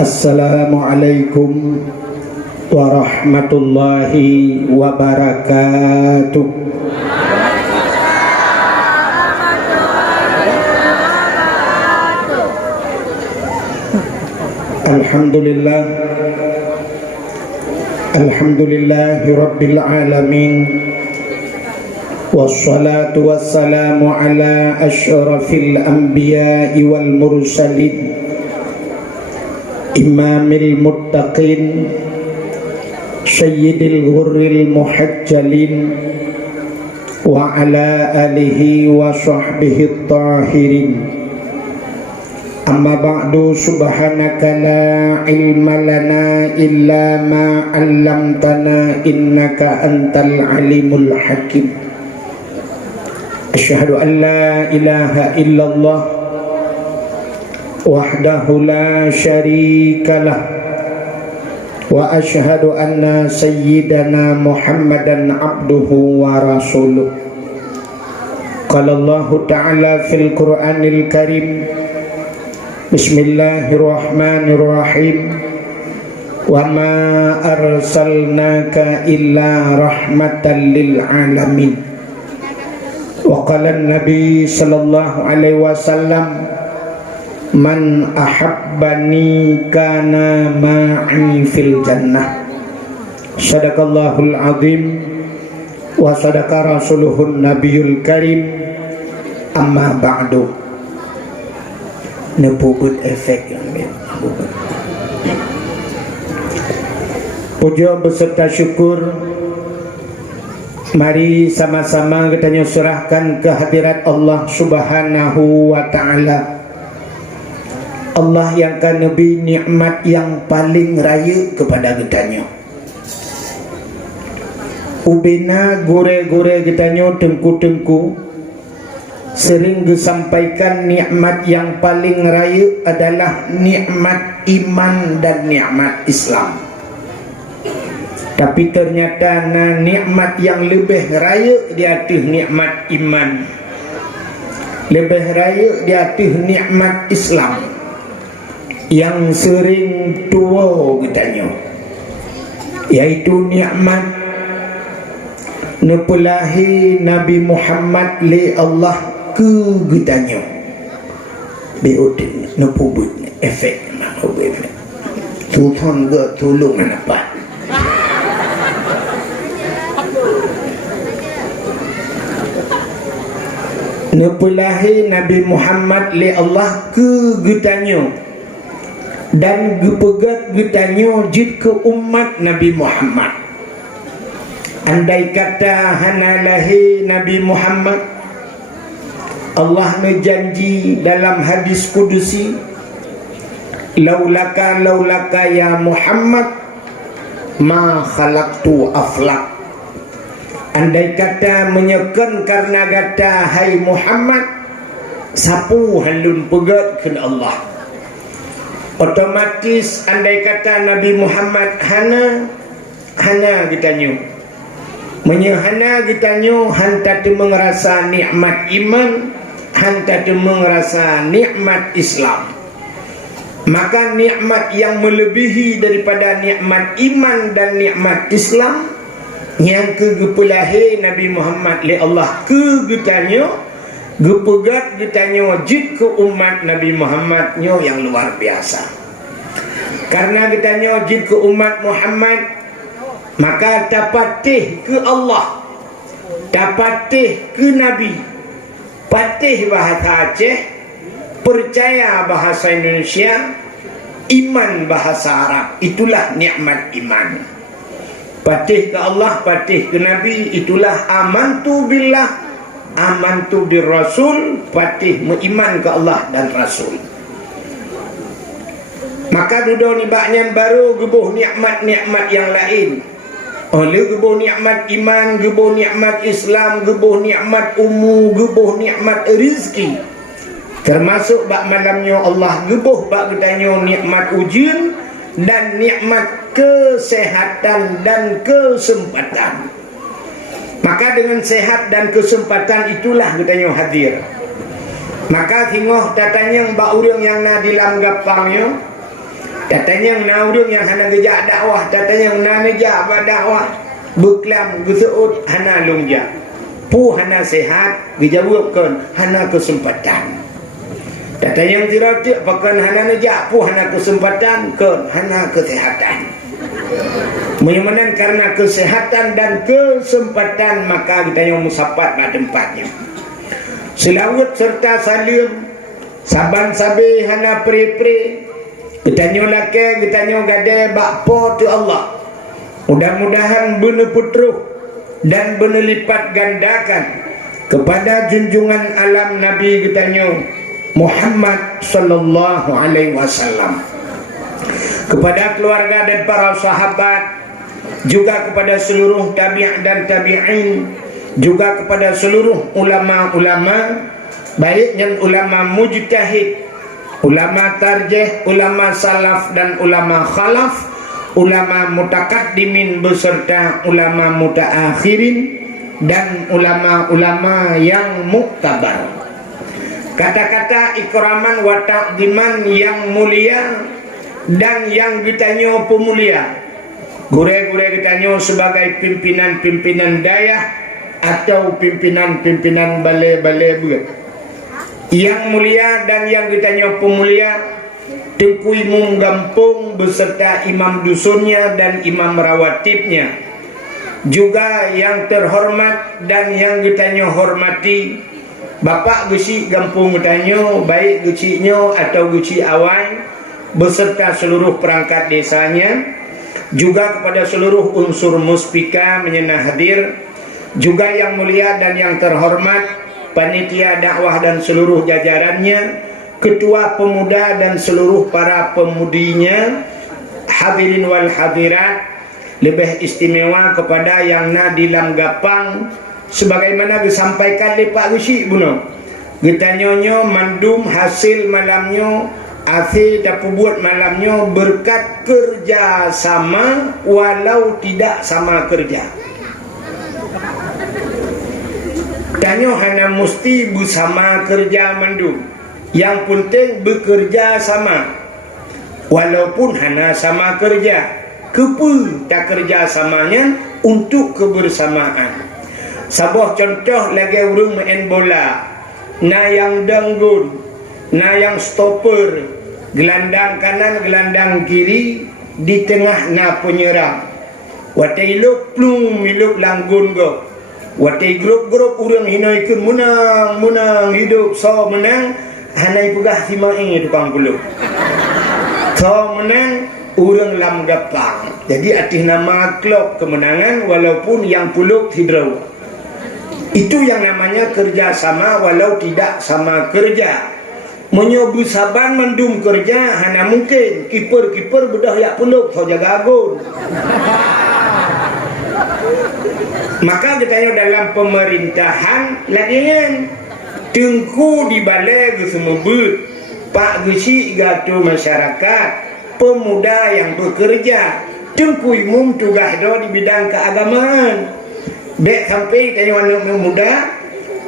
Assalamualaikum warahmatullahi wabarakatuh. Alhamdulillah, alhamdulillahi rabbil alamin, wassalatu wassalamu ala asyrafil anbiya'i wal mursalin, imamil muttaqin, sayyidil ghurril muhajjalin, wa ala alihi wa sahbihi tahirin. Amma ba'du, subhanaka la ilma lana illa ma 'allamtana innaka antal alimul hakim. Asyhadu an la ilaha illallah wahdahu la syarikalah wa asyhadu anna sayyidana Muhammadan abduhu wa rasuluh. Qala Allah ta'ala fil Qur'anil Karim, Bismillahirrahmanirrahim, wa ma arsalnaka illa rahmatan lil alamin. Wa qala an-nabi sallallahu alaihi wasallam, man ahabbani kana ma'i fil jannah. Sadaqallahul azim wa sadaqa rasuluhun nabiyul karim. Amma ba'du. Nepubut efek yang puja beserta syukur, mari sama-sama kita serahkan ke hadirat Allah subhanahu wa ta'ala. Allah yang kan Nabi nikmat yang paling raya kepada kitanya. Ubina gore-gore kitanya, tengku-tengku, sering disampaikan nikmat yang paling raya adalah nikmat iman dan nikmat Islam. Tapi ternyata nikmat yang lebih raya di atas nikmat iman, lebih raya di atas nikmat Islam, yang sering tua katanya, yaitu nikmat nepulahi Nabi Muhammad li Allah ke katanya. Beudin nepubut efek mana efek Tuhan ke tolong apa nepulahi Nabi Muhammad li Allah ke katanya, dan gepegat getanya jid ke umat Nabi Muhammad. Andai kata hanalahi Nabi Muhammad, Allah menjanji dalam hadis kudusi, laulaka ya Muhammad ma khalaqtu aflak. Andai kata menyekan karena kata hai Muhammad, sapu halun pegat ke Allah. Otomatis andai kata Nabi Muhammad hana kitanya, menyehana kitanya, hanta tu mengerasa nikmat iman, hanta tu mengerasa nikmat Islam. Maka nikmat yang melebihi daripada nikmat iman dan nikmat Islam yang kegepulahi Nabi Muhammad li Allah ke kitanya, gepegat kitanya jid ke umat Nabi Muhammadnya yang luar biasa. Karena kitanya jid ke umat Muhammad, maka dapatih ke Allah, dapatih ke Nabi, patih bahasa Aceh, percaya bahasa Indonesia, iman bahasa Arab. Itulah nikmat iman. Patih ke Allah, patih ke Nabi, itulah amantu billah, amantu bir Rasul, patih mengiman ke Allah dan Rasul. Maka duduk ni baknyan baru gebuh nikmat-nikmat yang lain. Oleh gebuh nikmat iman, gebuh nikmat Islam, gebuh nikmat ummu, gebuh nikmat rizki. Termasuk bak malamnya Allah gebuh bak katanya nikmat ujian dan nikmat kesehatan dan kesempatan. Maka dengan sehat dan kesempatan itulah katanya hadir. Maka tengok datanya mbak urang yang na di dalam gapangnya, Tatanya naudung yang hana gejak dakwah, tatanya nanejak dakwah, beklam geseut hana lungja. Pu hana sehat, gejawabkan hana kesempatan. Tatanya tidak pakan hana nejak, pu hana kesempatan, kan hana kesehatan. Menyamanan karena kesehatan dan kesempatan maka kita yang musapat pada tempatnya. Selawat serta salim, saban sabi hana pre-pre. Kita nyolake, kita nyogade bakpo tu Allah. Mudah-mudahan benar putruh dan benar lipat gandakan kepada junjungan alam Nabi kita Muhammad sallallahu alaihi wasallam, kepada keluarga dan para sahabat, juga kepada seluruh tabi' dan tabi'in, juga kepada seluruh ulama-ulama, baiknya ulama mujtahid, ulama tarjih, ulama salaf dan ulama khalaf, ulama mutakaddimin beserta ulama mutaakhirin, dan ulama-ulama yang muktabar. Kata-kata ikraman wa ta'ziman yang mulia dan yang ditanya pemulia. Gure-gure ditanya sebagai pimpinan-pimpinan dayah atau pimpinan-pimpinan balai-balai buat. Yang mulia dan yang ditanya pemulia, Tengku Imam Gampung beserta imam dusunnya dan imam rawatibnya, juga yang terhormat dan yang ditanya hormati Bapak Gesi Gampung ditanya, baik gesinya atau gesi awal beserta seluruh perangkat desanya, juga kepada seluruh unsur muspika menyenah hadir, juga yang mulia dan yang terhormat panitia dakwah dan seluruh jajarannya, ketua pemuda dan seluruh para pemudinya, hadirin wal hadirat, lebih istimewa kepada yang di Lamgapang, sebagaimana disampaikan oleh Pak Gusi Buno. Ditanyanya mandum hasil malamnya, afi dapat buat malamnya berkat kerja sama walau tidak sama kerja. Tanya hana mesti bersama kerja mandum. Yang penting bekerja sama. Walaupun hana sama kerja, kepa tak kerja samanya untuk kebersamaan. Sebuah contoh lagi urung main bola, na yang danggun, na yang stopper, gelandang kanan, gelandang kiri, di tengah na penyerang. Watai luk plung miluk langgun go. Watai grup-grup orang hinai ke menang hidup so menang, hanai pegah simai tukang puluk. So menang orang Lamgapang. Jadi arti nama klub kemenangan walaupun yang puluk hidrau. Itu yang namanya kerjasama walau tidak sama kerja. Menyobu saban mendum kerja hana mungkin kiper bedah yak puluk so jaga agun. Maka kita dalam pemerintahan lagian tengku di balai semebut Pak Gesi gato masyarakat, pemuda yang bekerja, tengku umum tugas do di bidang keagamaan. Dek sampai tanya anak muda,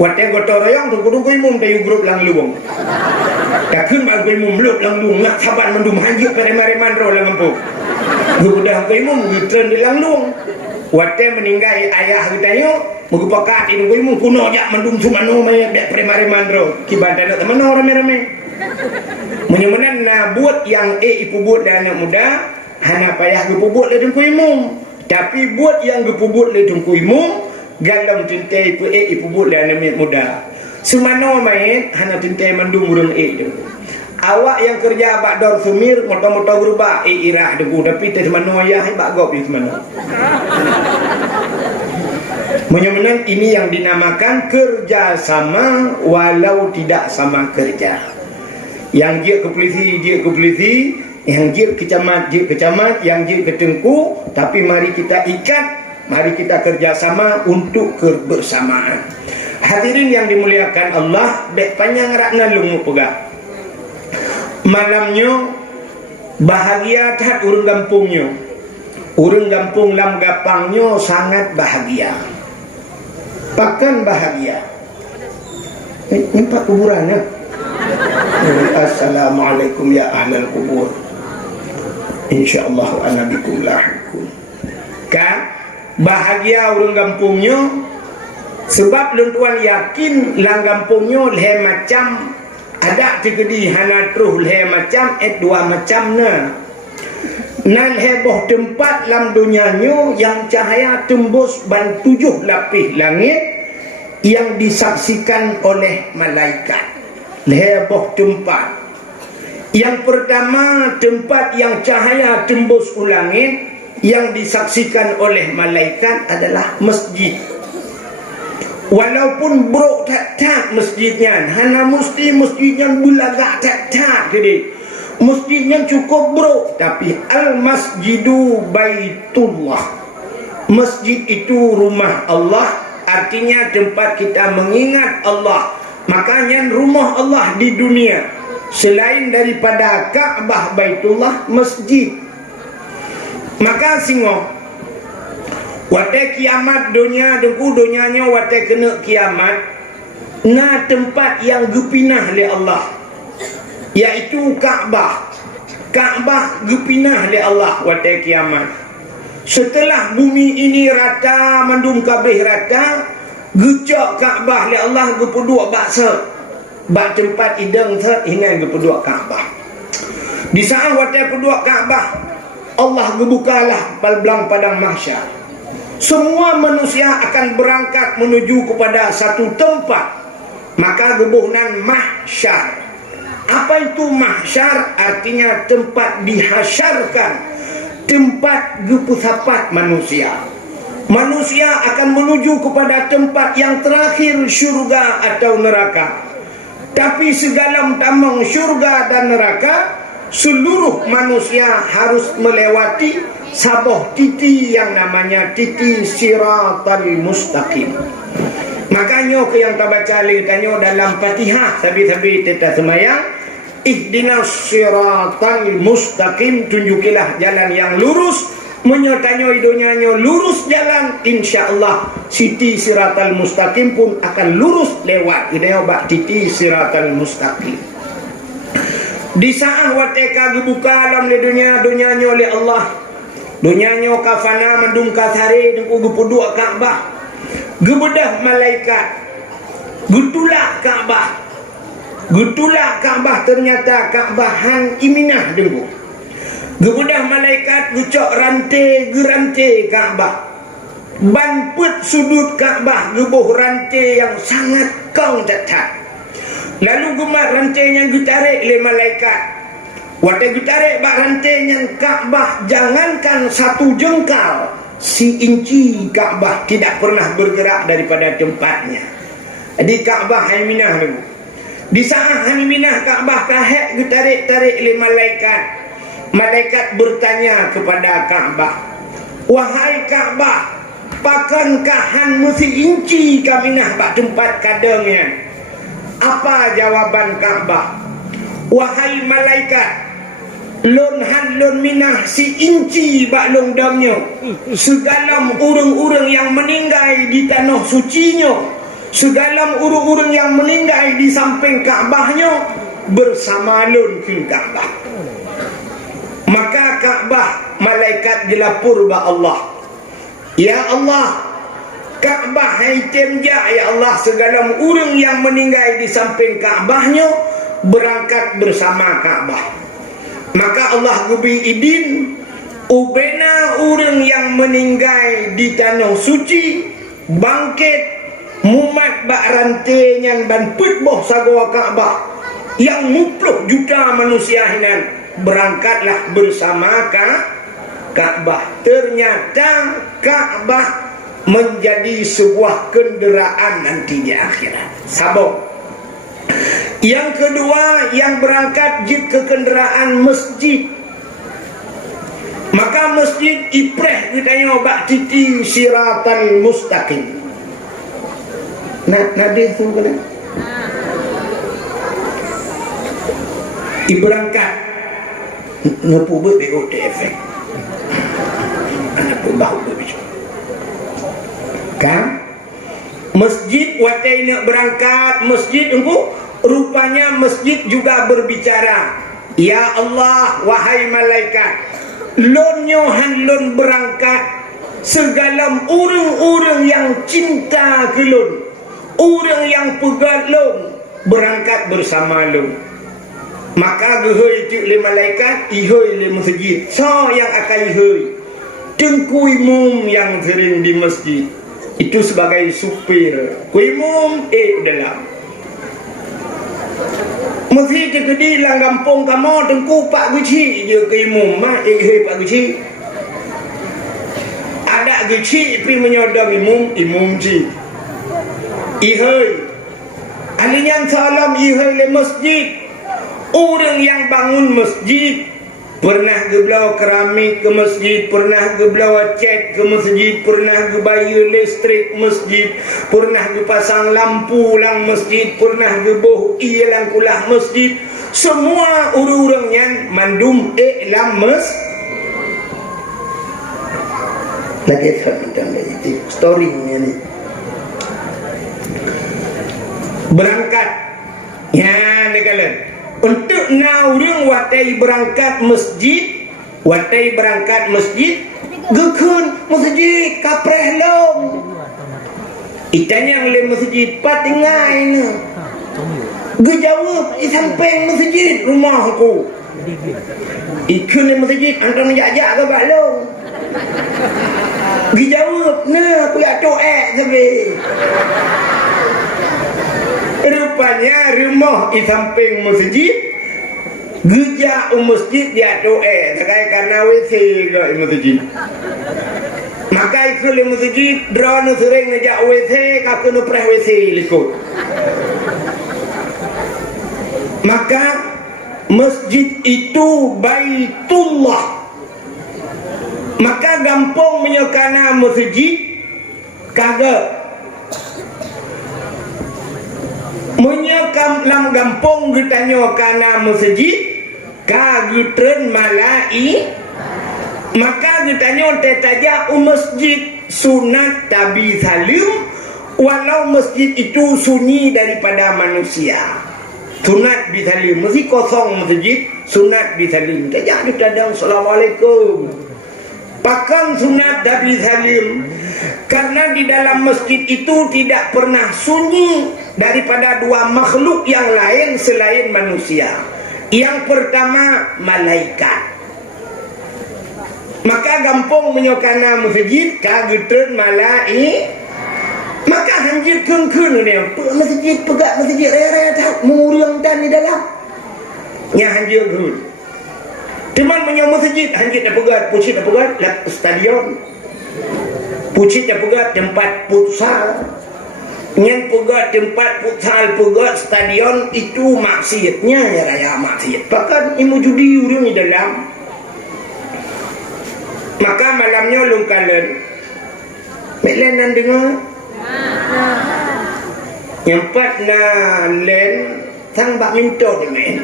watai gotong royong tengku umum tayu grup lang luang. Takkan bagi umum belum lang luang nak saban mendum hanjut pada mariman ro lang empuk. Gudah umum gutren di lang luang. Watai meninggal ayah kita yo, mengupakat ini gue mau kuno jak mendung cuma no main dek primari mandro, kibadan teman no rame-rame. Menyamanan na buat yang ipu buat dan anak muda, hana payah gue buat le tungku imum. Tapi buat yang gue buat le tungku imum, galam tintai ipu buat dan anak muda. Semano main hana tintai mendung urang itu. Awak yang kerja abak dor sumir moto-moto berubah irah debu tapi teh semano ayah bak gop di semano. Menyamanan ini yang dinamakan kerjasama walau tidak sama kerja. Yang dia ke polisi, yang dia ke camat, yang dia ke tengku, tapi mari kita ikat, mari kita kerjasama untuk kebersamaan. Hadirin yang dimuliakan Allah, dek panjang rak ngalung pegah. Malamnya bahagia tak urang kampungnya. Urang kampung Lamgapangnya sangat bahagia. Pakan bahagia. Ini pak kuburannya. Assalamualaikum ya ahlal kubur. InsyaAllah ana bikum lahiqun. Kan bahagia orang kampungnya sebab lentuan yakin lang kampungnya leh macam ada tikedi hana truh leh macam dua macam nan heboh tempat lam dunianya yang cahaya tembus ban 7 lapis langit yang disaksikan oleh malaikat. Heboh tempat yang pertama, tempat yang cahaya tembus langit yang disaksikan oleh malaikat adalah masjid. Walaupun brok tak masjidnya, hana mesti masjidnya bulagak tak jadi. Masjidnya cukup brok, tapi al-masjidu baitullah. Masjid itu rumah Allah, artinya tempat kita mengingat Allah. Makanya rumah Allah di dunia selain daripada Ka'bah Baitullah, masjid. Maka singo wate kiamat dunia dengku dunianya wate kena kiamat na tempat yang gepinah oleh Allah, yaitu Ka'bah. Ka'bah gepinah oleh Allah wate kiamat. Setelah bumi ini rata mandum kabeh rata, gecok Ka'bah oleh Allah gepuduk baksa bak tempat idang ter hinan gepuduk Ka'bah. Di saat wate peduk Ka'bah, Allah gebukalah balblang padang mahsyar. Semua manusia akan berangkat menuju kepada satu tempat, maka gebuhnan mahsyar. Apa itu mahsyar? Artinya tempat dihasyarkan, tempat gepusapat manusia. Manusia akan menuju kepada tempat yang terakhir, syurga atau neraka. Tapi segala tamang syurga dan neraka, seluruh manusia harus melewati saboh titi yang namanya titi siratal mustaqim. Makanya ke yang tak baca tanya dalam Fatihah sabi-sabi kita semayang, ihdinas siratal mustaqim, tunjukilah jalan yang lurus. Menyertanya hidupnya lurus jalan, insyaallah titi siratal mustaqim pun akan lurus lewat. Ini obat titi siratal mustaqim. Di saat wateka gebuka alam di dunianya oleh Allah, dunianya kafana mandung kasari dengku gepuduk Ka'bah, gebedah malaikat, getulak Ka'bah, ternyata Ka'bah hang iminah dengku. Gebedah malaikat gecok rantai Ka'bah, banput sudut Ka'bah gebuh rantai yang sangat kong tetap. Lalu gemar rantainya getarik oleh malaikat. Waktu getarik bak rantainya Ka'bah, jangankan 1 jengkal, si inci Ka'bah tidak pernah bergerak daripada tempatnya. Jadi Ka'bah Haiminah dulu. Di saat Haiminah Ka'bah kahek getarik-tarik oleh malaikat. Malaikat bertanya kepada Ka'bah, wahai Ka'bah, pakankah han mesti inci kaminah bak tempat kadangnya? Apa jawaban Ka'bah? Wahai malaikat, lon han lon minah si inci bak long damnya. Segala urang-urang yang meninggal di tanah sucinya, segala urang-urang yang meninggal di samping Ka'bahnya bersama lon ke Ka'bah. Maka Ka'bah malaikat dilapur ba Allah, ya Allah, Ka'bah haitem ja, ya Allah, segala orang yang meninggal di samping Ka'bahnya berangkat bersama Ka'bah. Maka Allah gubi idin ubena orang yang meninggal di tanah suci bangkit mumat bak rantainya dan putboh sagwa Ka'bah yang 50 juta manusia hinan berangkatlah bersama Ka'bah. Ternyata Ka'bah menjadi sebuah kenderaan nanti di akhirat. Sabuk. Yang kedua, yang berangkat jid ke kenderaan masjid. Maka masjid ipreh ditanya bak titi siratal mustaqim. Nabi tu kena. Iberangkat nepu BO efek. Anak bau begitu. Kan? Masjid watai nak berangkat masjid engkau, rupanya masjid juga berbicara, ya Allah, wahai malaikat, lonyo han lon berangkat segala orang-orang yang cinta ke lon, orang yang pegat lon berangkat bersama lon. Maka gehoi cik le malaikat, ihoi le masjid. So yang akan ihoi Tengku Imam yang sering di masjid itu sebagai supir. Imam dalam masjid kedi lang kampung kamu tengku Pak Guci je ke Imam mak Pak Guci. Ada Guci pi menyodong Imam ci. Ihoi alinya salam ihoi le masjid. Orang yang bangun masjid pernah geblau keramik ke masjid, pernah geblau cat ke masjid, pernah gebayar listrik masjid, pernah gepasang lampu lang masjid, pernah geboh lang kulah masjid. Semua orang-orang yang mandum lam lagi macam itu story-nya ni. Berangkat ya ni kalian untuk naurung watai berangkat masjid, gekun masjid kapreh long. Itanya le masjid patingai na. Gejawab samping masjid rumahku. Ikun le masjid antang jajak ke balong. Gejawab na aku ya doa sabe. Rupanya rumah di samping masjid, geja masjid dia doa, sekai karena WC ke masjid. Maka itu di masjid, drone sering ngejak WC, kaku nupreh WC likut. Maka masjid itu Baitullah. Maka gampang menyokana masjid, kagak. Menyekam lam gampong getanyo kana masjid kagutren malai maka getanyo tetaja masjid sunat tabi salim walau masjid itu sunyi daripada manusia sunat bisalim mesti kosong masjid sunat bisalim tajak ditadang assalamualaikum pakang sunat dari salim karena di dalam masjid itu tidak pernah sunyi daripada dua makhluk yang lain selain manusia. Yang pertama malaikat. Maka gampang menyokana masjid kagetun malai. Maka hanjir kengkun ni masjid pegat masjid raya tak mengurang dan di dalam. Nya hanjir kengkun. Teman menyok masjid hanjir dah pegat, pucit dah pegat stadion. Pucit dah pegat tempat futsal. Yang pegat tempat futsal, pegat stadion itu maksiatnya ya raya maksiat. Bahkan imu judi urang di dalam. Maka malamnya lungkalan. Meklen dan dengar. Nyempat na len sang bak minto ni men.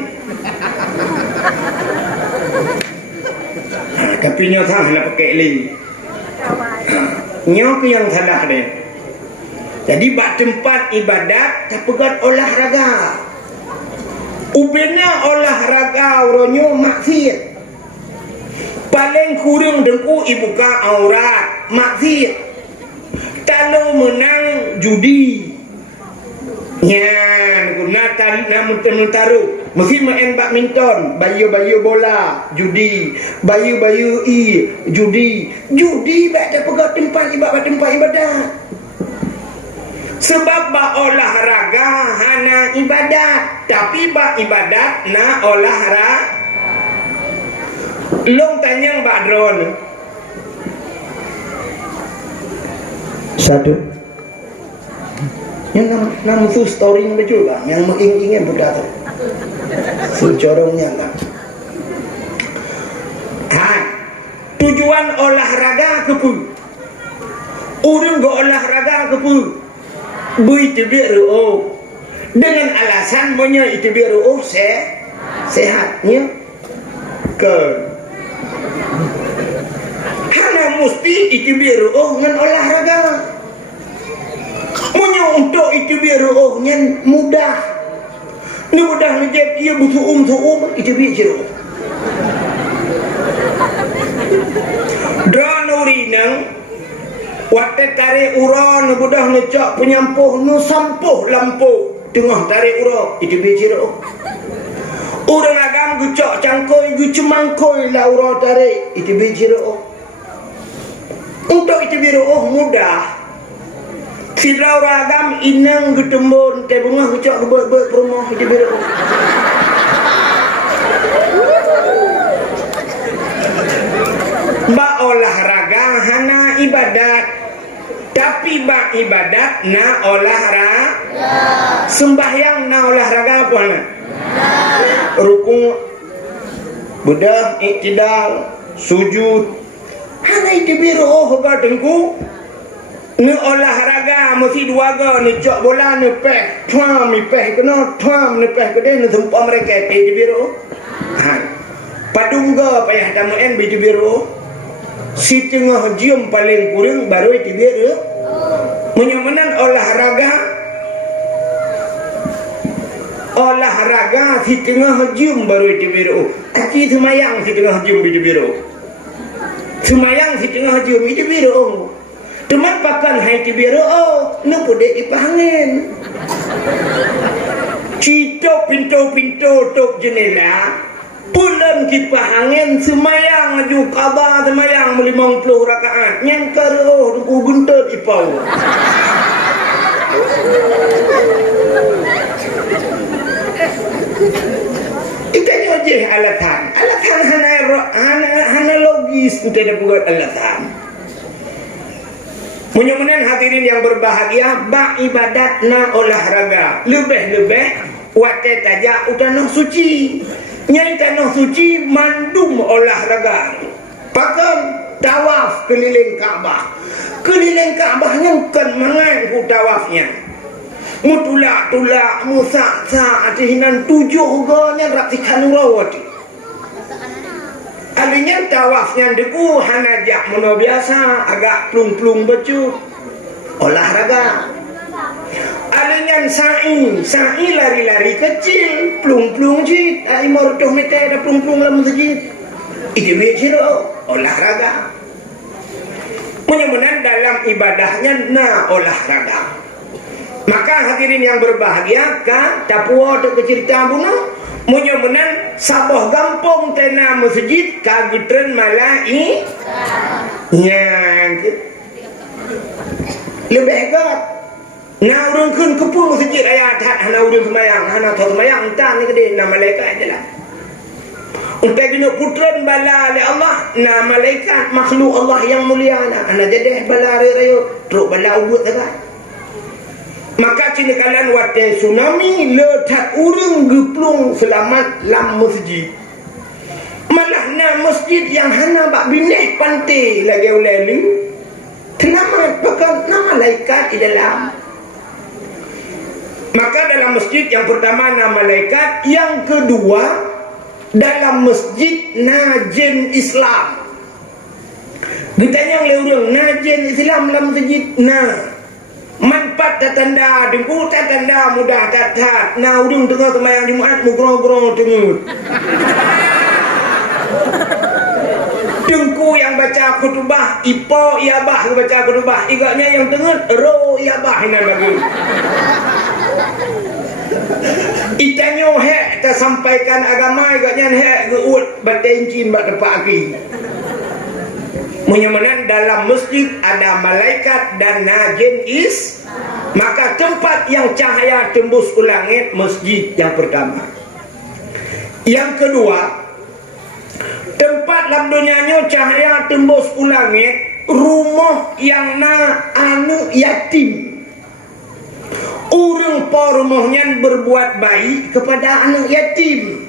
Tapi nyo sang nak pakai li. Nyo ke yang salah deh. Jadi bak tempat ibadat tak pegat olahraga. Ubena olahraga uronyo maksiat. Paling kurang dengku ibuka aurat maksiat. Kalau menang judi. Ya, natal namun taruh. Mesti main badminton, bayu-bayu bola, judi, bayu-bayu judi. Judi bak tak pegat tempat ibadat. Sebab bak olahraga hana ibadat, tapi bak ibadat na olahraga. Long tanya bak drone. Satu. Yang nama tu story yang betul bang, yang mengingin berdata. Secorongnya bang. Tujuan olahraga kepu. Orang go olahraga kepu. Bui TBRO dengan alasan punya TBRO sehatnya ke karena mesti TBRO dengan olahraga punya untuk TBRO nya mudah ni mudah ngejep ia butuh TBRO Dronuri nang waktu tarik ura nu budah nu cok penyampuh nu sampuh lampu tengah tarik ura itu bijiro. Orang agam gu cok cangkoi gu cemangkoi la ura tarik itu bijiro. Untuk itu biro mudah. Sila orang agam inang gu tembun teh bunga gu cok gu ber rumah itu biro. Ba olahraga hana ibadat, tapi ba ibadat na olahraga. Sembahyang na olahraga apa na? Rukuk, bedah, iktidal, sujud. Hana itu biro gadengku. Ni olahraga mesti dua ga ni cok bola ni peh, tuam ni peh kena, tuam ni peh kena ni tempat mereka itu biro. Padungga payah tamu en itu biro. Si tengah jium paling kurang baru itu biar menyamanan olahraga si tengah jium baru itu biar kaki semayang si tengah jium itu biar semayang si tengah jium itu biar teman pakan hai itu biar nampu dek ipangin cito pintu tok jendela bulan kipas angin semayang aju kabar semayang 50 rakaat nyangkar ku guntur ipau itanya je alatan hana logis kita buat alatan. Mudah-mudahan hadirin yang berbahagia ba ibadat na olahraga lebih waktu tajak utanah suci nyai tanah suci mandum olahraga pakai tawaf keliling Kaabahnya kan mengaku tawafnya mutulak musa atihinan 7 ganya ratikan rawati alinya tawafnya deku hanajak mono biasa agak plung becut olahraga. Alingan sa'i lari-lari kecil, plung je, ai mortoh mete ada plung dalam masjid. Itu bijiro olahraga. Mudah-mudahan dalam ibadahnya na olahraga. Maka hadirin yang berbahagia ka tapua tu cerita bunuh. Mudah-mudahan sabah gampung tena masjid ka gitren malai. Yang lebih gat. Nah urang kun kepung masjid ayat hana urang semayang hana thot semayang entah ni gede nama malaikat adalah untuk guna putran bala oleh Allah na malaikat makhluk Allah yang mulia ana jadi bala rayo teruk bala ubut dekat maka cina kalian waktu tsunami letak urang geplung selamat lam masjid malah na masjid yang hana bak binih pantai lagi ulali kenapa pakai nama malaikat di dalam. Maka dalam masjid yang pertama nama malaikat, yang kedua dalam masjid najin Islam. Ditanya oleh orang najin Islam dalam masjid manfaat tanda dengku tanda mudah tat nah urang tengah semayang Jumaat mugrong tengah dengku yang baca khutbah ipo iabah baca khutbah igaknya yang tengah ro iabah ini lagi itanyo hek kita sampaikan agama igaknya hek geut batencin bak tepak aki menyamanan dalam masjid ada malaikat dan najin maka tempat yang cahaya tembus ke langit masjid yang pertama. Yang kedua tempat dalam dunianya cahaya tembus ke langit rumah yang anu yatim. Orang po rumahnya berbuat baik kepada anak yatim.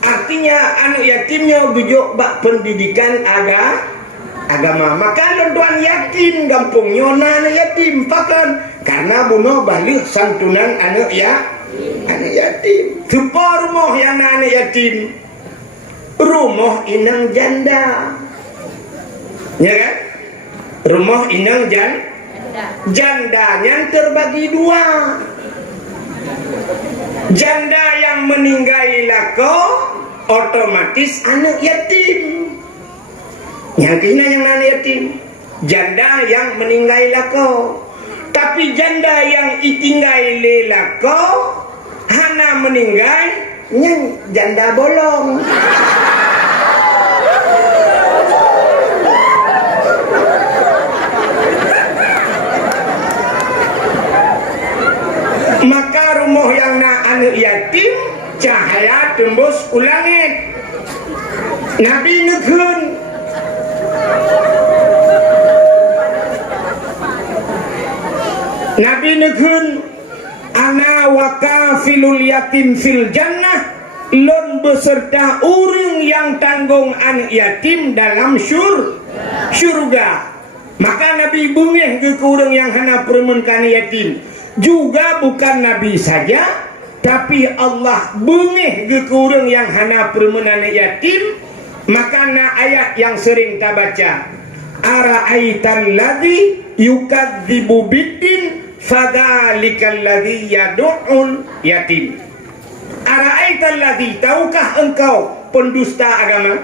Artinya anak yatimnya bujuk bak pendidikan agama. Maka tuan yatim kampungnya anak yatim pakan karena bunuh balik santunan anak yatim. Supaya rumah yang anak yatim rumah inang janda. Ya kan? Rumah inang jandanya terbagi dua. Janda yang meninggal lako otomatis anak yatim. Yang kena yang anak yatim, janda yang meninggal lako. Tapi janda yang ditinggal lelako, hana meninggal, yang janda bolong. Maka rumah yang na anak yatim, cahaya tembus ulangit. Nabi nekun, Nabi nekun, ana wakafilul yatim fil jannah, lon beserta orang yang tanggung anak yatim dalam syurga. Maka Nabi bungih ke orang yang hana permenkan yatim. Juga bukan Nabi saja, tapi Allah bungih ke orang yang hana permenan yatim. Maka na ayat yang sering kita baca, ara'aitan ladzi yukadzibu biddin fadzalikal ladzi yad'ul yatim. Ara'aitan ladzi, tahukah engkau pendusta agama?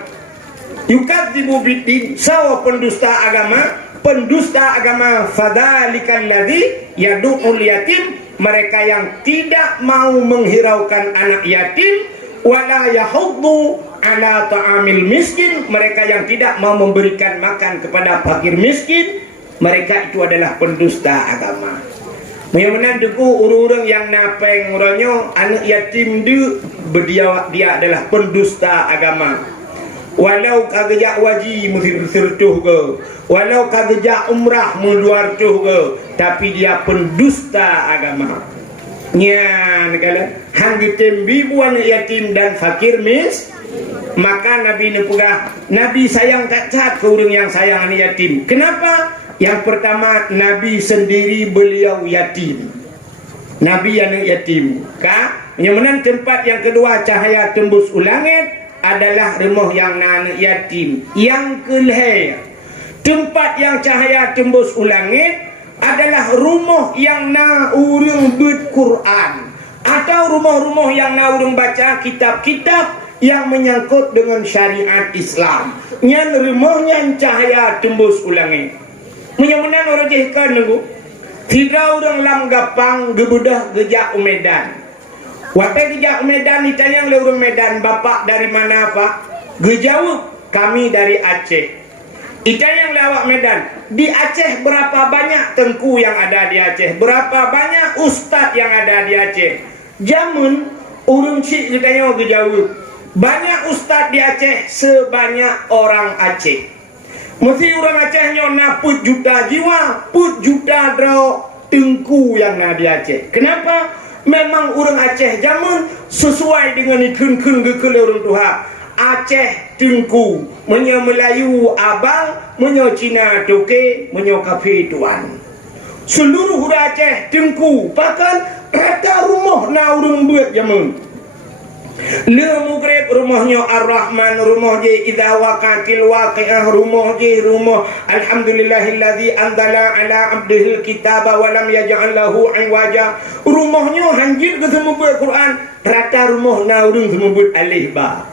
Yukadzibu biddin, sawa pendusta agama? Pendusta agama, fadzalikal ladzi yad'ul yatim, mereka yang tidak mau menghiraukan anak yatim, wala yahuddu ala ta'amil miskin, mereka yang tidak mau memberikan makan kepada fakir miskin, mereka itu adalah pendusta agama. Mudah-mudahan deku orang-orang yang napeng orangnya anak yatim dia adalah pendusta agama. Walau kagejak waji mesti bersertuh ke, walau kagejak umrah meluar tuh ke, tapi dia pendusta agama. Nya negala hang ditembi buan yatim dan fakir maka Nabi nepegah, Nabi sayang tak cat ke orang yang sayang anak yatim. Kenapa? Yang pertama, Nabi sendiri beliau yatim. Nabi anak yatim. Kemudian tempat yang kedua, cahaya tembus ulangit adalah rumah yang anak yatim. Yang kelihir, tempat yang cahaya tembus ulangit adalah rumah yang na urang berquran, atau rumah-rumah yang na urang baca kitab-kitab yang menyangkut dengan syariat Islam. Yang rumahnya cahaya tembus ulangit. Mudah-mudahan orang jihkan nunggu. Tidak orang lam gapang gebudah gejak Medan. Waktu gejak Medan ditanya oleh orang Medan, bapak dari mana pak? Gejawab, kami dari Aceh. Ditanya yang lewat Medan, di Aceh berapa banyak tengku yang ada di Aceh? Berapa banyak ustaz yang ada di Aceh? Jamun urung cik ditanya gejawab, banyak ustaz di Aceh sebanyak orang Aceh. Mesti orang Aceh nyona put juta jiwa, put juta dro tengku yang ada di Aceh. Kenapa? Memang orang Aceh zaman sesuai dengan ikun-ikun gekele orang Tuhan. Aceh tengku, menyo Melayu abang, menyo Cina toke, menyo kafe tuan. Seluruh orang Aceh tengku, bahkan rata rumah na orang buat zaman. Lemu grep rumahnya Ar-Rahman, rumah je idza waqatil waqi'ah, rumah je rumah alhamdulillahilladzi anzala ala abdihil kitaba wa lam yaj'al lahu iwaja. Rumahnya hanjir ke semua buat Quran, rata rumah na urang semua buat alif ba.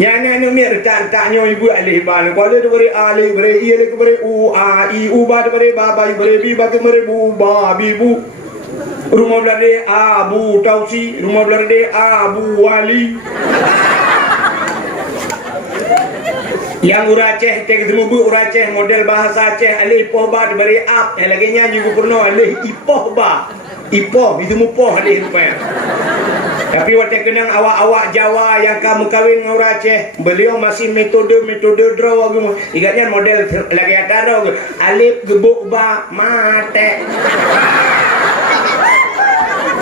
Yang ni ni retak-retaknya ibu alif ba ni. Kalau dia beri alif, beri i, alif beri u, a, i, u ba beri ba, ba beri bi, ba beri bu, ba bi bu. Rumah belade Abu Tausi, rumah belade Abu Wali. Yang Aceh tek semubu Aceh model bahasa Aceh alih ipoh ba diberi ap, yang lagi nyanyi gubernur alih ipoh ba. Ipoh itu mupoh alih rupanya. Tapi waktu kenang awak-awak Jawa yang kamu kawin dengan orang Aceh, beliau masih metode draw agama. Ingatnya model lagi ada alif gebuk ba mate.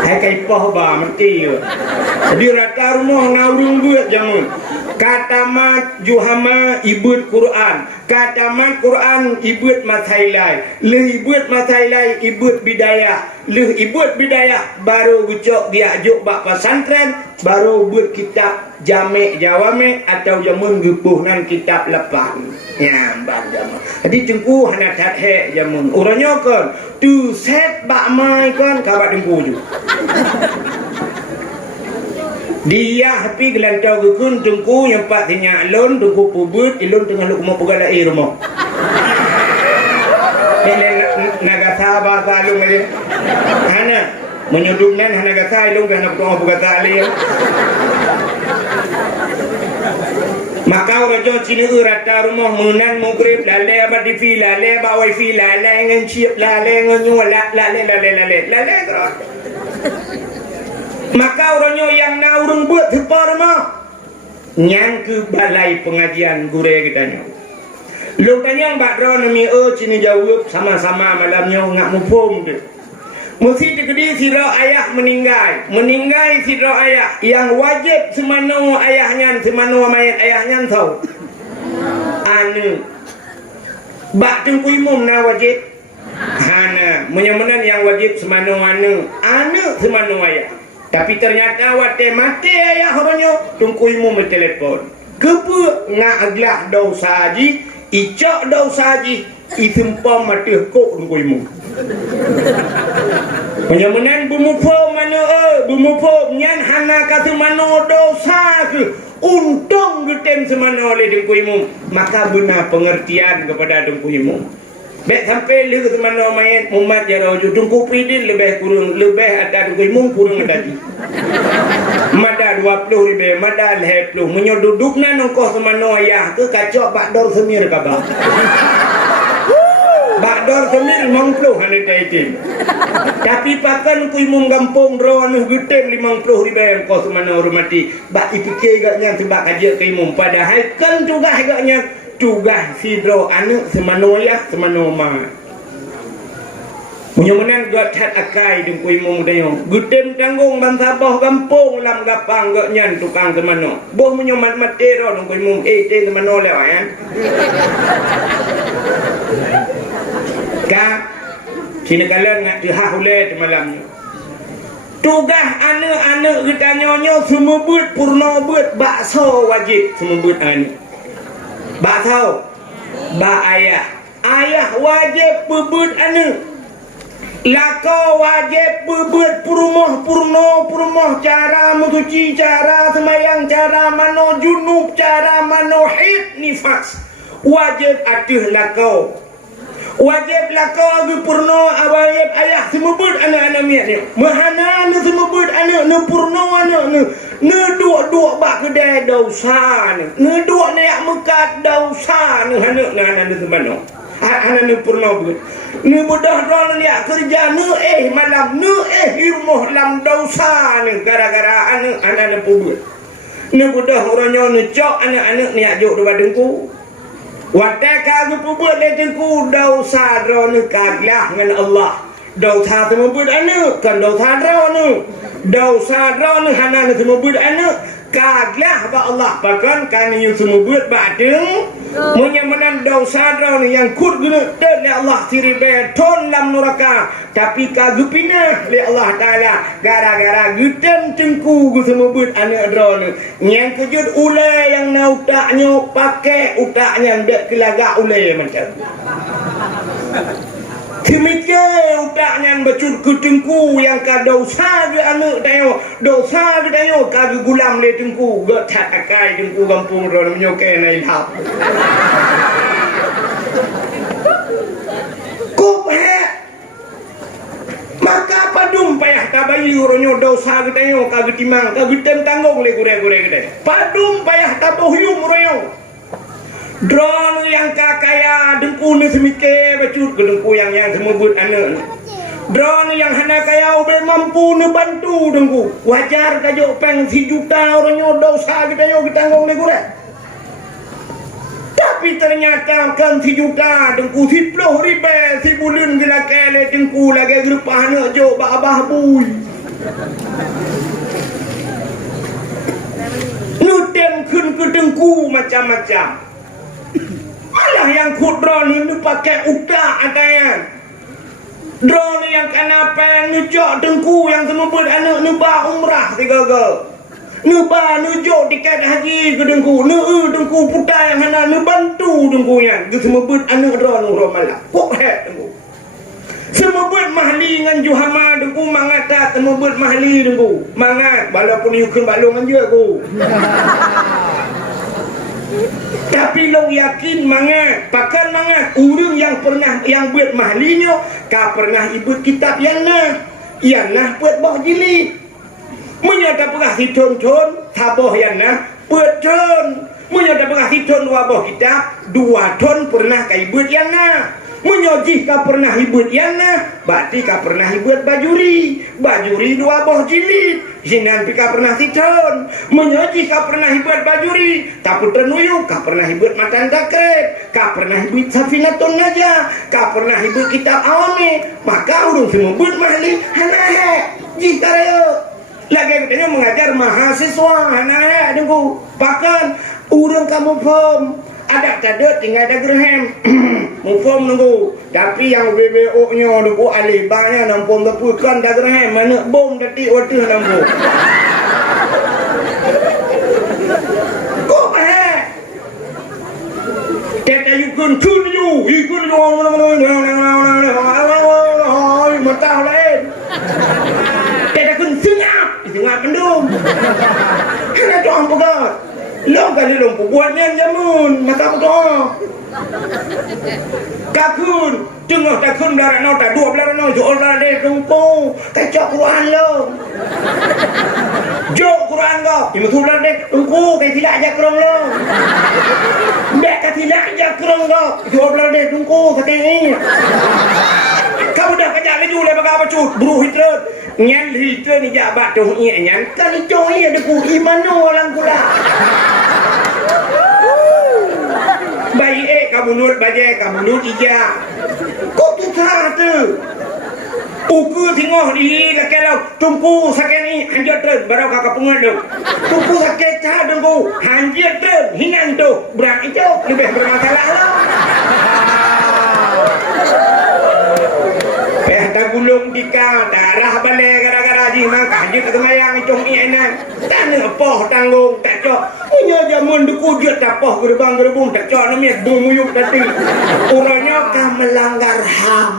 Hai kai poh ba mati. Jadi rata rumah naurung buat jamun. Katamat Juhama ibut Quran, katamat Quran ibut mathailai, le ibut mathailai ibut bidayah, le ibut bidayah baru ucok dia ajuk bak pesantren, baru buat kitab jamek jawame atau jamun gepuhnan kitab lepan. Ya bang jamun. Jadi cengku hana tat he jamun. Urangnya kan tu set bak mai kan kabat dengku ju. Dia happy gelantau gekun tungku yang pak tinyak lon tungku pubut ilun tengah lu mau pegal air rumah. Ini naga sabah salung aja. Hana menyudupnan hana gasa ilung gana petuang pegal tali. Makau raja cini rata rumah menan mukrib lale abad di fi lale ba wifi lale ngan ciep lale ngan nyuala lale terus. Maka orangnya yang naurung buat tepar mah nyang ke balai pengajian gure kitanya. Lu tanya mbak Ron mi cini jawab sama-sama malamnya ngak mufum tu. Mesti tegedi sira ayah meninggal sira ayah yang wajib semano ayahnya semano mayat ayahnya tahu. Anu bak tengku imum na wajib. Hana menyamanan yang wajib semano anu semano ayah. Tapi ternyata wate mati ayah orangnya tungku imu mentelepon. Kepu ngak aglah dosa haji, icok dosa haji, itempam mati kok tungku imu. Penyamanan bumupom mana bumupom nyan hana kata mana dosa ke untung getem semana oleh tungku imu. Maka benar pengertian kepada tungku imu. Baik sampai lu ke mana mayat Muhammad ya raju tungku pidin lebih ada tungku imung kurang tadi. Mada 20 ribu, mada 10 menyodudukna nongkoh semana ayah ke kacok bakdor semir kabah. Bakdor semir 50 hanya taitin. Tapi pakan ku imung gampung ron getem 50 ribu yang kau semana hormati. Bak ipikir gaknya sebab kaji ke imung padahal kan juga gaknya tugas sidro anak semano ayah semano mak. Menyamanan gak cat akai dengan kui mung dayo. Gutem tanggung bansabah kampung lam gapang gak nyan tukang semano. Boh menyamat matero dengan kui mung ten semano lewa ya. Kak, sini kalian ngak dihahule malamnya. Tugas anak-anak kita nyonya semua buat purna buat bakso wajib semua buat anak. Bakso, bak ayah wajib bebut anak. Lako wajib bebut purmoh cara mencuci, cara semayang, cara mano junub, cara mano hid nifas. Wajib atuh lako. Wajib lako agi purno wajib ayah semebut anak-anak miat ni. Mahana ni semebut anak ni purno anak ni. Ni duk bak kedai dosa ni. Ni duk naik mekat dosa ni anak ni semano. Anak ni purno begitu. Ni budak orang ni kerja ni malam ni rumah lam dosa ni gara-gara anak ni pubut. Ni budak orangnya ni cok anak-anak ni ajuk depan dengku. Wadah kagak pubut dia dengku dosa drone ni kaglah dengan Allah. Dosa semua bud anak kan dosa drone. Dosa drone hana ni semua bud anak kaglah ba Allah bahkan kan you semua bud ba deng. Menyamanan dosa drone yang kur guna dan Allah tiribe ton lam neraka tapi kagak pindah li Allah taala gara-gara gutem tengku gu semua bud anak drone. Yang kejut ulai yang na utaknya pakai utaknya ndak kelagak ulai macam. Timiknya utaknya becut ke tengku yang ka dosa ke anak dayo dosa ke dayo kagak gulam le tengku gak cat akai tengku kampung ron menyokai nai lap. Kop maka padum payah tabayi uronyo dosa ke dayo kagak timang kagak tanggung le gure-gure ke padum payah tabohyum uronyo. Drone yang kakaya dengku ni semike bacut ke dengku yang semua buat anak. Drone yang hana kaya ube mampu ni bantu dengku. Wajar kajo peng si juta orangnya dosa kita yo tanggung ni gure. Tapi ternyata kan si juta dengku 10 ribu si bulun gila kele dengku lagi grup anak jo abah bui. Nutem kun ke dengku macam-macam. Alah yang kut drone ni pakai utak adanya. Drone yang kena peng nujok dengku yang semua buat anak nuba umrah tiga-tiga. Nuba nujok tiket haji ke dengku. Dengku putai yang hana nubantu dengku yang. Ke semua buat anak drone urut malam. Kok het dengku. Semua buat mahli dengan Juhama dengku mangat tak semua buat mahli dengku. Mangat walaupun yukun balong aja aku. Tapi lo yakin mangat, pakan mangat urang yang pernah yang buat mahlinya ka pernah ibut kitab yang nah buat boh jilid. Menyata pernah hiton-ton taboh yang buat ton. Menyata pernah hiton wabah kitab 2 ton pernah ka ibut yang Menyojih ka pernah ibut yang berarti ka pernah ibut bajuri 2 boh jilid. Jinan ka pernah hiton. Menyojih ka pernah ibut bajuri tapi tenuyuk ka pernah ibut matan takrib ka pernah ibut safinatun najah ka pernah ibut kitab awami. Maka urung semua buat mahli hanahe jika rayo lagi katanya mengajar mahasiswa hanahe dengku pakan urang kamu pom ada cadet tinggal ada gerhem mufom nunggu tapi yang BBO nya nunggu alibanya nampun tepukan dah gerhem mana bom detik waktu nunggu kok kita yukun kun yukun matah lain kita kun sengap pendum kena doang pegat lo kali lo buatnya jamun mata betul kakun tengah takun darah no tak 12 no jual darah deh tunggu kecok Quran lo jok Quran lo ini tu darah deh tunggu kayak tidak aja kerong lo dek tidak aja kerong lo jual darah deh tunggu katanya kamu dah kerja lagi dulu lepas apa cut buru hitret nyan hitret ni jabat tu nyan kan itu ada ku imanu orang kula bayi kamu nurut bajai kamu nurut ija kok kita tu uku tengok di laki lau tumpu sakit ni hanjat terus baru kakak pungut tu tumpu sakit cah tunggu hanjat terus hinan tu berat itu lebih bermasalah lah tak gulung dikau darah balik gara-gara ji maka hanjat kemayang itu iana tak nak poh tanggung tak cok punya jamun duku dia tak poh gerbang-gerbung tak cok namanya dumuyuk tadi orangnya kan melanggar HAM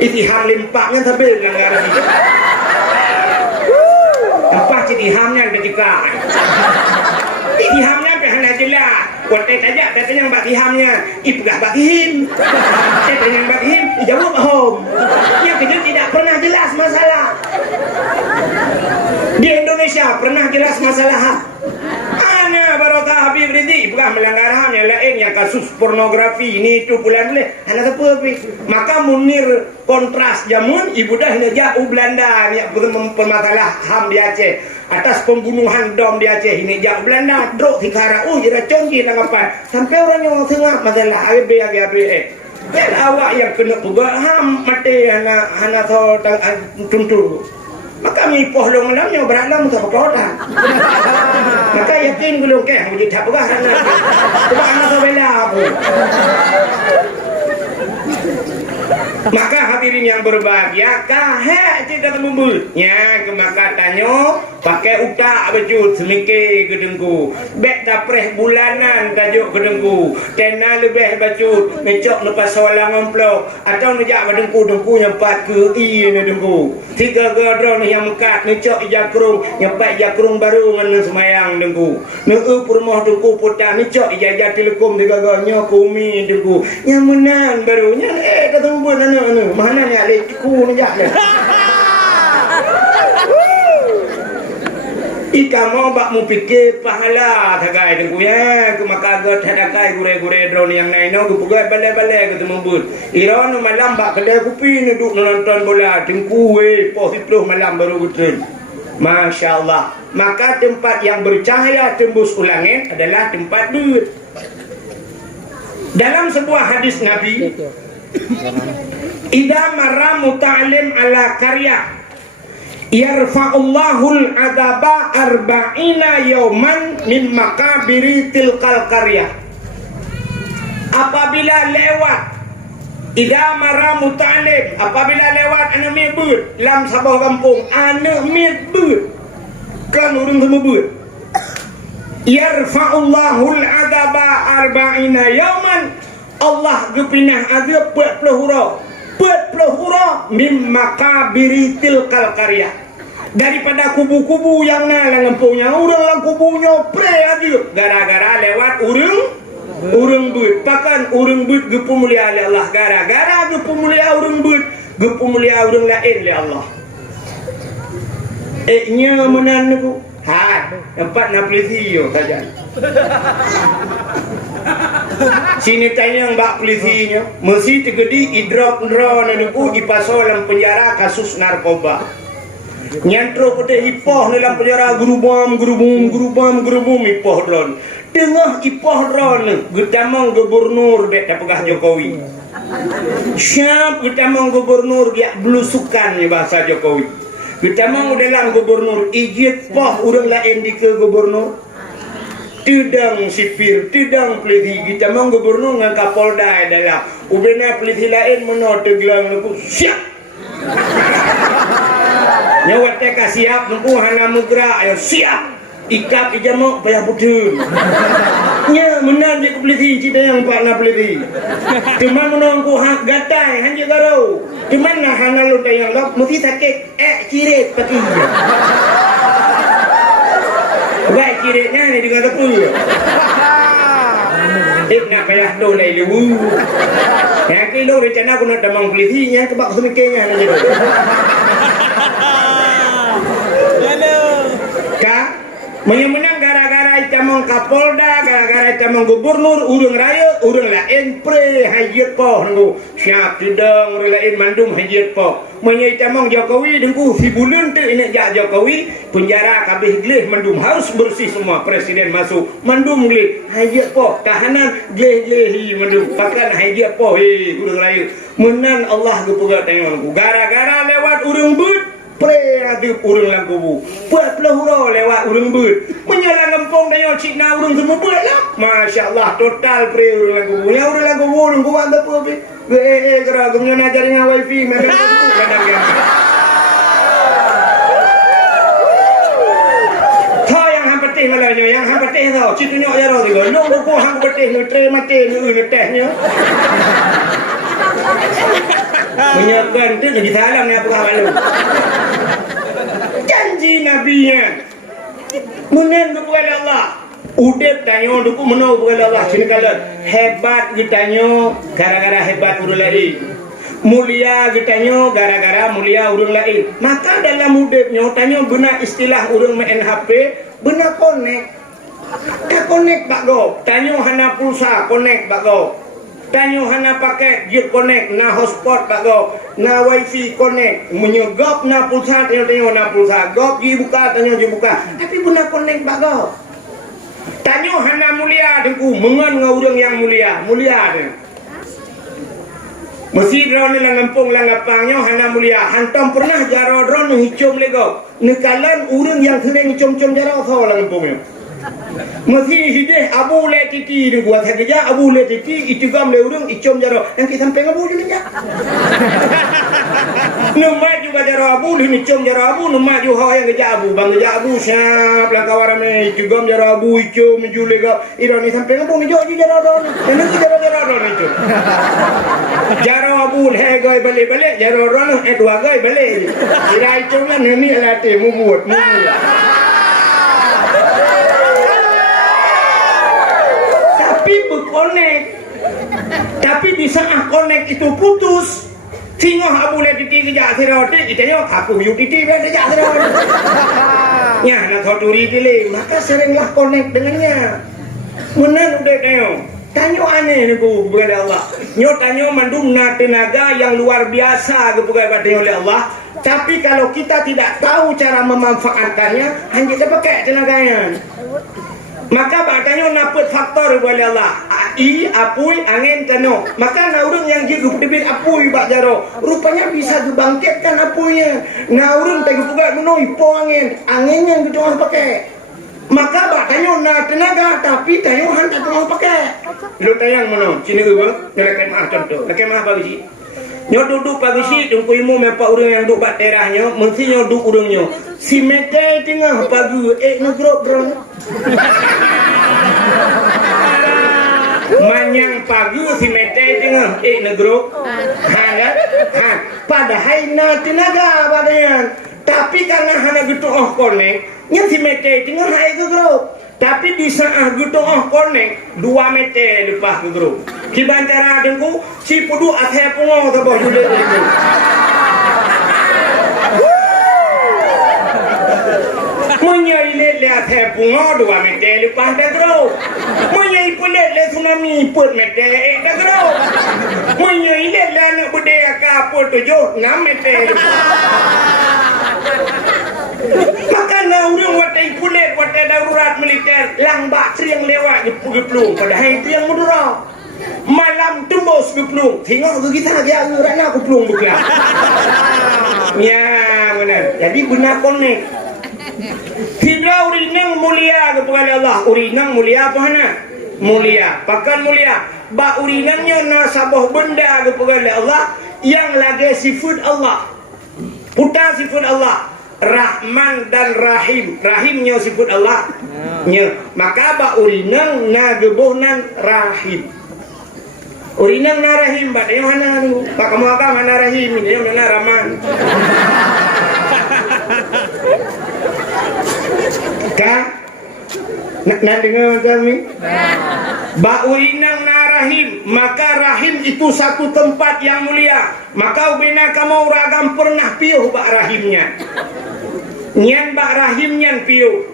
itu HAM limpaknya tapi melanggar itu apa jadi HAMnya ketika itu HAMnya pihaknya jelas Kuatai tajak katanya yang batihamnya ipegah batihim katanya yang batihim dijawab home yang kecil tidak pernah jelas masalah di Indonesia pernah jelas masalah ana barokah Habib Ridhi ipegah melanggar HAM yang lain yang kasus pornografi ini itu bulan boleh anak apa maka munir kontras jamun ibu dah jauh Belanda ni permasalah HAM di Aceh atas pembunuhan dom di Aceh ini jauh Belanda drok hikara jira conggi lang apa sampai orang yang tengah masalah ABB dan awak yang kena pegak HAM mati anak so tuntur maka mipoh lo malamnya beralam tak berkodan maka yakin gulung keh menjadi tak pegah sebab anak so bela aku maka hadirin yang berbahagia kahek tidak temumbul nya kemakatannya pakai utak bejut semikir gedengku bek tapreh bulanan tajuk gedengku kena lebih bejut ngecok lepas soalan ngemplok atau nejak bedengku yang 4 ke i ni dengku 3 gadron yang mekat ngecok jakrung nyempat jakrung baru dengan semayang dengku neu purmoh dengku putah ngecok ijazah telekom 3 ganya kumi dengku yang menang barunya kata mumbul mana ni alik ku nejak ni ika mau bak mu fikir pahala thagai dengku ya ku maka agat hadakai gure-gure drone yang lain no ku pegat balai-balai ku mumbul iron malam bak kedai kopi ni duk nonton bola dengku poh 10 malam baru gutren masya-Allah maka tempat yang bercahaya tembus ulangit adalah tempat duit dalam sebuah hadis Nabi idza marra muta'allim ala karya yarfa'ullahul adaba 40 yawman min makabiri tilkal karya apabila lewat idza marra muta'allim apabila lewat anu mebut dalam sebuah kampung anu mebut kan urang semua but yarfa'ullahul adaba 40 yawman Allah gepinah azab 40 huruf 40 mim makabiri tilkal karya, daripada kubu-kubu yang nalang empunya urang lang kubunya pre lagi gara-gara lewat urang but pakan urang but gepu mulia oleh Allah, gara-gara gepu mulia urang but gepu mulia urang lain oleh Allah. Nya menan ku tempat nak pelisi yo saja. Sini tanya mbak polisinya, mesti tegedi idrok ndro niku ipasol dalam penjara kasus narkoba. Nyantro putih ipoh dalam penjara gerubam ipoh dron. Tengah ipoh dron getamang gubernur dek pegah Jokowi. Siap getamang gubernur dia belusukan ni bahasa Jokowi. Getamang dalam gubernur ijit poh urang lain di ke gubernur. Tidang sipir, tidang peliti. Kita mang gubernur dengan Kapolda dalam. Ubena peliti lain menot gelang nuku siap. Nyawat teka siap nuku hana mugra ayo siap. Ikap ijamok payah putih. Nya menang je peliti cita yang pak na peliti. Cuma menang ku hak gatai hanya garau. Cuma nah hana lu tayang lok mesti sakit cirit pati. Baik kiritnya ni dengan tepul. Nak payah do lai lewu. Yang kilo rencana aku nak damang pelitinya kebak semikirnya aja tu. Menang gara-gara itamang Kapolda, gara-gara itamang gubernur, urang raya, urang lain pre hajat poh nunggu siap tidang urang lain mandum hajat poh. Itamang Jokowi nunggu si bulan tu ini jak Jokowi penjara kabeh gleh mandum harus bersih semua presiden masuk mandum gleh hajat poh tahanan gleh mandum pakan hajat poh urang raya menang Allah gepegat tengok gara-gara lewat urang but pre-adib urang lang kubu 40 lewat urang but menyalang ngempong dayo cikna urang semua buat lah Masya Allah total pre urang lang kubu yang urang lang kubu urang kubu anda apa kera kemudian ajarin wifi mereka itu kadang-kadang tau yang hang petih malahnya yang hang petih tau citunya ya roh tiga long kubu hang petih nutre mati nutehnya menyiapkan itu jadi salam ni apa malu janji nabinya munen kepada Allah udep tanyo duku menau kepada Allah sini kalau hebat gitanyo gara-gara hebat urang lain mulia gitanyo gara-gara mulia urang lain maka dalam udepnya tanyo benar istilah urang main HP benar connect tak connect pak go tanyo hana pulsa connect pak go tanyo hana paket jet connect na hotspot tak go na wifi connect menyegap na pulsa tanyo na pulsa gop ji buka tanyo ji buka tapi benar connect tak go tanyo hana mulia dengku mengan ngau urang yang mulia de mesti drone lang ngampung lang ngapangnya hana mulia hantam pernah jaro drone hicum lego nekalan urang yang sering hicum-hicum jaro so lang ngampungnya mesti hideh abu le titi de buat kerja abu le titi itu gam le urang icom jaro yang kita sampai abu je nya numai juga jaro abu ni icom jaro abu numai ju ha yang kerja abu bang kerja abu siap lang kawarame itu gam jaro abu icom jule ga ironi sampai abu ni jo jaro don yang ni jaro don itu jaro abu he goi balik jaro don dua goi balik ira icom lah ni alate mu buat mu connect tapi bisa connect itu putus tinggal abu le titi kerja seroti itanya aku yu titi kerja seroti nya nak khoturi pilih maka seringlah connect dengannya menan udah tanyo aneh niku kepada Allah nyo tanyo mandum na tenaga yang luar biasa kepada oleh Allah tapi kalau kita tidak tahu cara memanfaatkannya hanya kita pakai tenaganya maka batanya naput faktor boleh Allah apui angin tano maka naurung yang jigu debit apui bak jaro rupanya bisa dibangkitkan apuinya naurung tegu juga menoi po angin yang gitu orang pakai maka batanya na tenaga tapi tayo hantar orang pakai lu tayang meno sini uba ngelakan mah contoh ngelakan mah bagi nyo duduk pagi si tungku imu mepa urang yang duduk bak terahnya mesti nyo duduk urangnya si mete tengah pagi negro bro manyang pagi si mete tengah negro. Ha kan? Ha, padahal na tenaga bagian. Tapi karena hana gitu konek, nya si mete tengah hai ke grup. Tapi di saat gitu konek 2 meter lepas ke grup. Kibantara dengku si pudu athe pungo to boh jule itu. Menyai le athe pungo 2 meter lepas ke grup. Menyai pulet le tsunami put meter ke grup. Menyai le anak budaya ka put 7 6 meter. Maka naurung watai pulet watai darurat militer langbak sering lewat geplung padahal itu yang mudara malam tembus geplung tengok ke kita dia rana geplung bukan ya benar jadi benar konek tidak urinang mulia kepada Allah urinang mulia apa hana mulia pakan mulia ba urinangnya nasabah benda kepada Allah yang lagi sifat Allah putar sifat Allah Rahman dan Rahim. Rahimnya sifat Allah. Nya, maka ba urinang na gebohnan Rahim. Urinang na Rahim ba yang mana tu? Pak kamu apa mana Rahim ini yang mana Rahman. Ka? Nak dengar kami? Ba urinang na Rahim, maka Rahim itu satu tempat yang mulia. Maka ubina kamu ragam pernah piuh ba Rahimnya. Nyan bak rahim nyan piu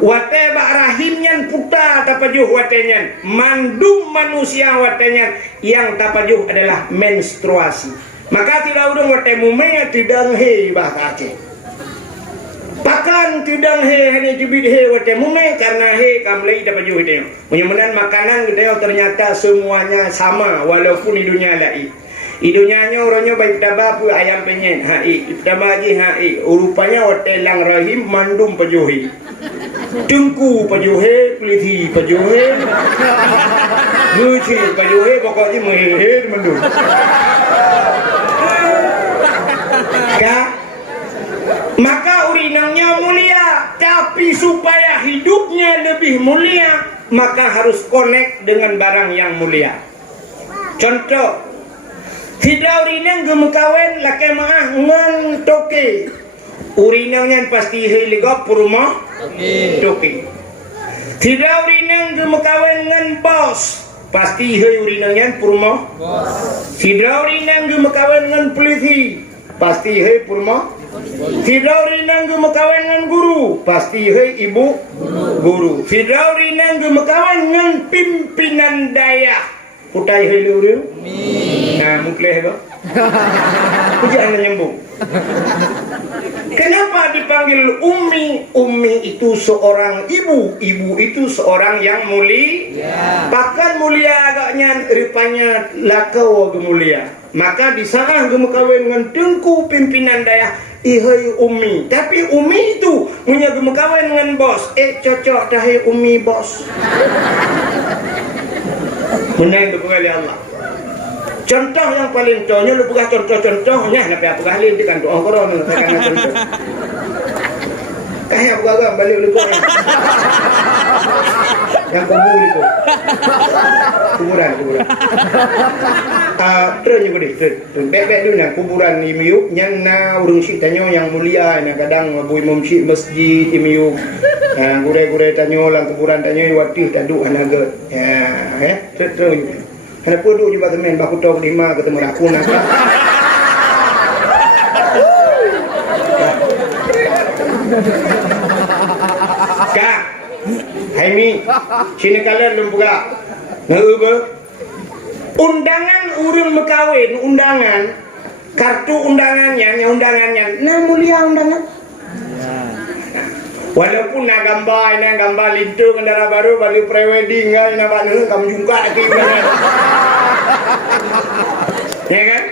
wate bak rahim nyan puta tapajuh wate nyan mandum manusia wate nyan yang tapajuh adalah menstruasi maka tidak udang wate mumenya tidak he bah Aceh pakan tidak he hanya jubit he wate mume karena he kamlei tapajuh itu menyemenan makanan kita ternyata semuanya sama walaupun di dunia lain Idunya orangnya baik daba pu ayam penyet hai daba lagi hai rupanya hotelang rahim mandum pajuhi tengku pajuhe peliti pajuhe guci pajuhe pokoknya meher mandum ya maka urinangnya mulia tapi supaya hidupnya lebih mulia maka harus connect dengan barang yang mulia contoh tidak urinang gemekawen laki maah ngan toke urinangnya pasti heliga purma toke tidak urinang gemekawen ngan bos pasti he urinangnya purma tidak urinang gemekawen ngan peliti pasti he purma tidak urinang gemekawen ngan guru pasti he ibu guru tidak urinang gemekawen ngan pimpinan daya putai he luru nah mukleh itu jangan nyambung kenapa dipanggil Ummi Ummi itu seorang ibu ibu itu seorang yang mulia bahkan mulia agaknya rupanya lakau mulia maka di sana gemekawin dengan tengku pimpinan daya ihai Ummi tapi Ummi itu punya gemekawin dengan bos cocok dah Ummi bos menang kepada Allah contoh yang paling contohnya lu buka contoh-contohnya nabi apa kali di kan doa korona karena contoh kayak buka gak balik lu korang yang kubur itu kuburan terus juga deh bebek dulu nah kuburan imiuk nyana urung sih tanyo yang mulia nah kadang bui memsi masjid imiuk gure-gure tanyo lang kuburan tanyo watih taduk anaga ya terus Kena pudu juga temen baku tau lima ketemu rakuna. Kak, Haimi, sini kalian lembuga. Ngeube. Undangan urung mekawin, undangan kartu undangannya, nah mulia undangan. Walaupun nak gambar lintu kendara baru balik prewedding kan nak balik kamu jungka lagi ya kan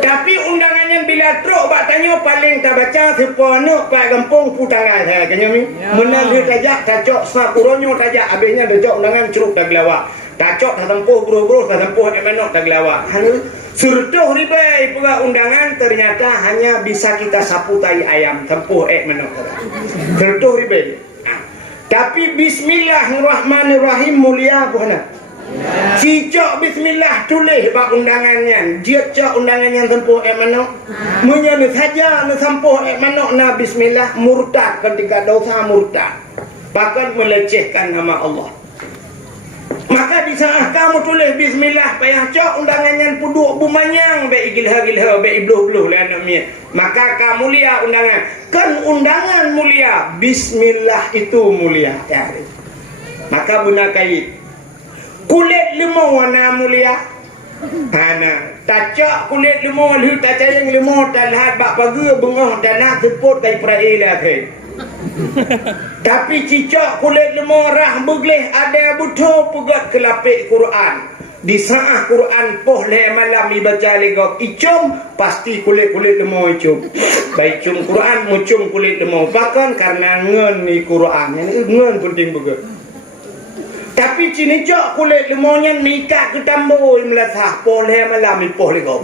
tapi undangannya bila truk bak tanya paling tak baca sepono pak gampung putaran saya kanya mi menang dia tajak tacok sapuronyo tajak habisnya dajak undangan curug tak gelawak tacok tak tempuh bro tak tempuh emenok tak gelawak surtuh ribai pula undangan ternyata hanya bisa kita sapu tai ayam tempuh menok surtuh ribai tapi bismillahirrahmanirrahim mulia apa Cicak bismillah tulis bak undangannya. Dia cak undangannya tempuh manok. Menyana saja na sampuh manok na bismillah murtad ketika dosa murtad. Bahkan melecehkan nama Allah. Maka di saat kamu tulis bismillah payah cak undangannya puduk bumanyang be igilha-gilha be ibluh-bluh lah namanya. Maka kamu mulia undangan. Kan undangan mulia, bismillah itu mulia. Ya. Maka guna kait kulit limau warna mulia. Hana tacak kulit limau liu tacak yang limau talhat bak pagi bengah tanah teput kai praila kai. Tapi cicak kulit limau rah begleh ada butuh pegat kelapik Quran. Di saat Quran poh le malam dibaca legok icum pasti kulit-kulit limau icum. Baik cum Quran mucum kulit limau bahkan karena ngen ni Quran. Yang ngen penting begat. Tapi cini cok kulit limaunya nikah ke tambo melasah poleh malam ipoh legok.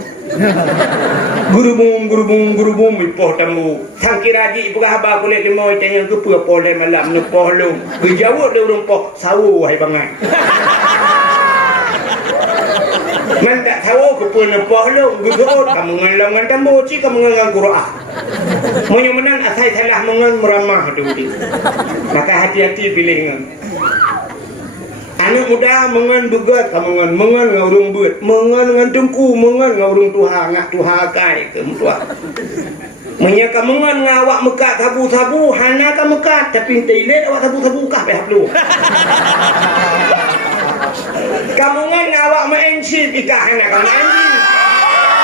Gurubung ipoh tambo. Sangkira di pegah ba kulit limau tanya ke pua poleh malam ipoh lu. Kejawut dia urung poh sawu wahai bangai. Man tak tahu ke pua ipoh lu. Gurut kamu ngelangan tambo ci kamu ngelangan Quran. Menyemenan asai salah mengen meramah tu. Maka hati-hati pilih ngan. Anak muda mengan begat kamu mengan ngaurung beut mengan ngan tengku mengan ngaurung tuha ngak tuha kai ke mutua menyaka mengan ngawak mekat sabu-sabu hana ka mekat tapi teilet awak sabu-sabu kah peh lu kamu ngan ngawak menship ikah hana ka mandi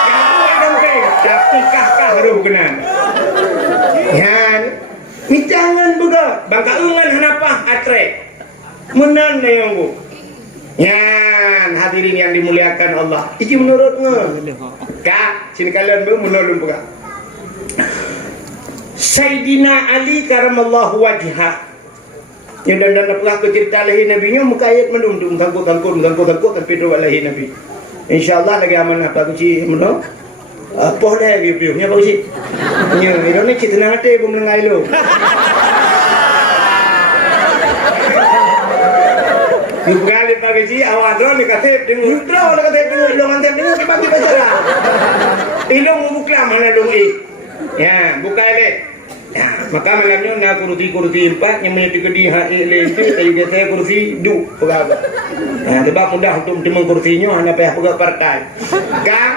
kamu akan ke tapi kah haru kenan yan mitangan begat bangka ungan hanapa atre menan na yang bu. Yan hadirin yang dimuliakan Allah. Iki menurut nge. Kak, sini kalian bu menurut buka. Sayyidina Ali karamallahu wajhah. Yang dan pernah ke cerita lahi Nabi nya muka ayat mendum tangkut tapi doa lahi Nabi. Insyaallah lagi aman apa kuci menurut. Poh dah gitu. Nya apa kuci? Nya ini cerita nanti bu menengai lo. Bukan pagi si awak drone dikatip dengan drone dikatip dengan ilung antep dengan kibati bacara. Ilung bukan mana ilung ya bukan le. Ya, maka malamnya na kursi 4 yang menjadi gede itu tadi kita kursi 2 pegabat. Nah, sebab mudah untuk timang kursinya hanya payah pegat partai. Kan?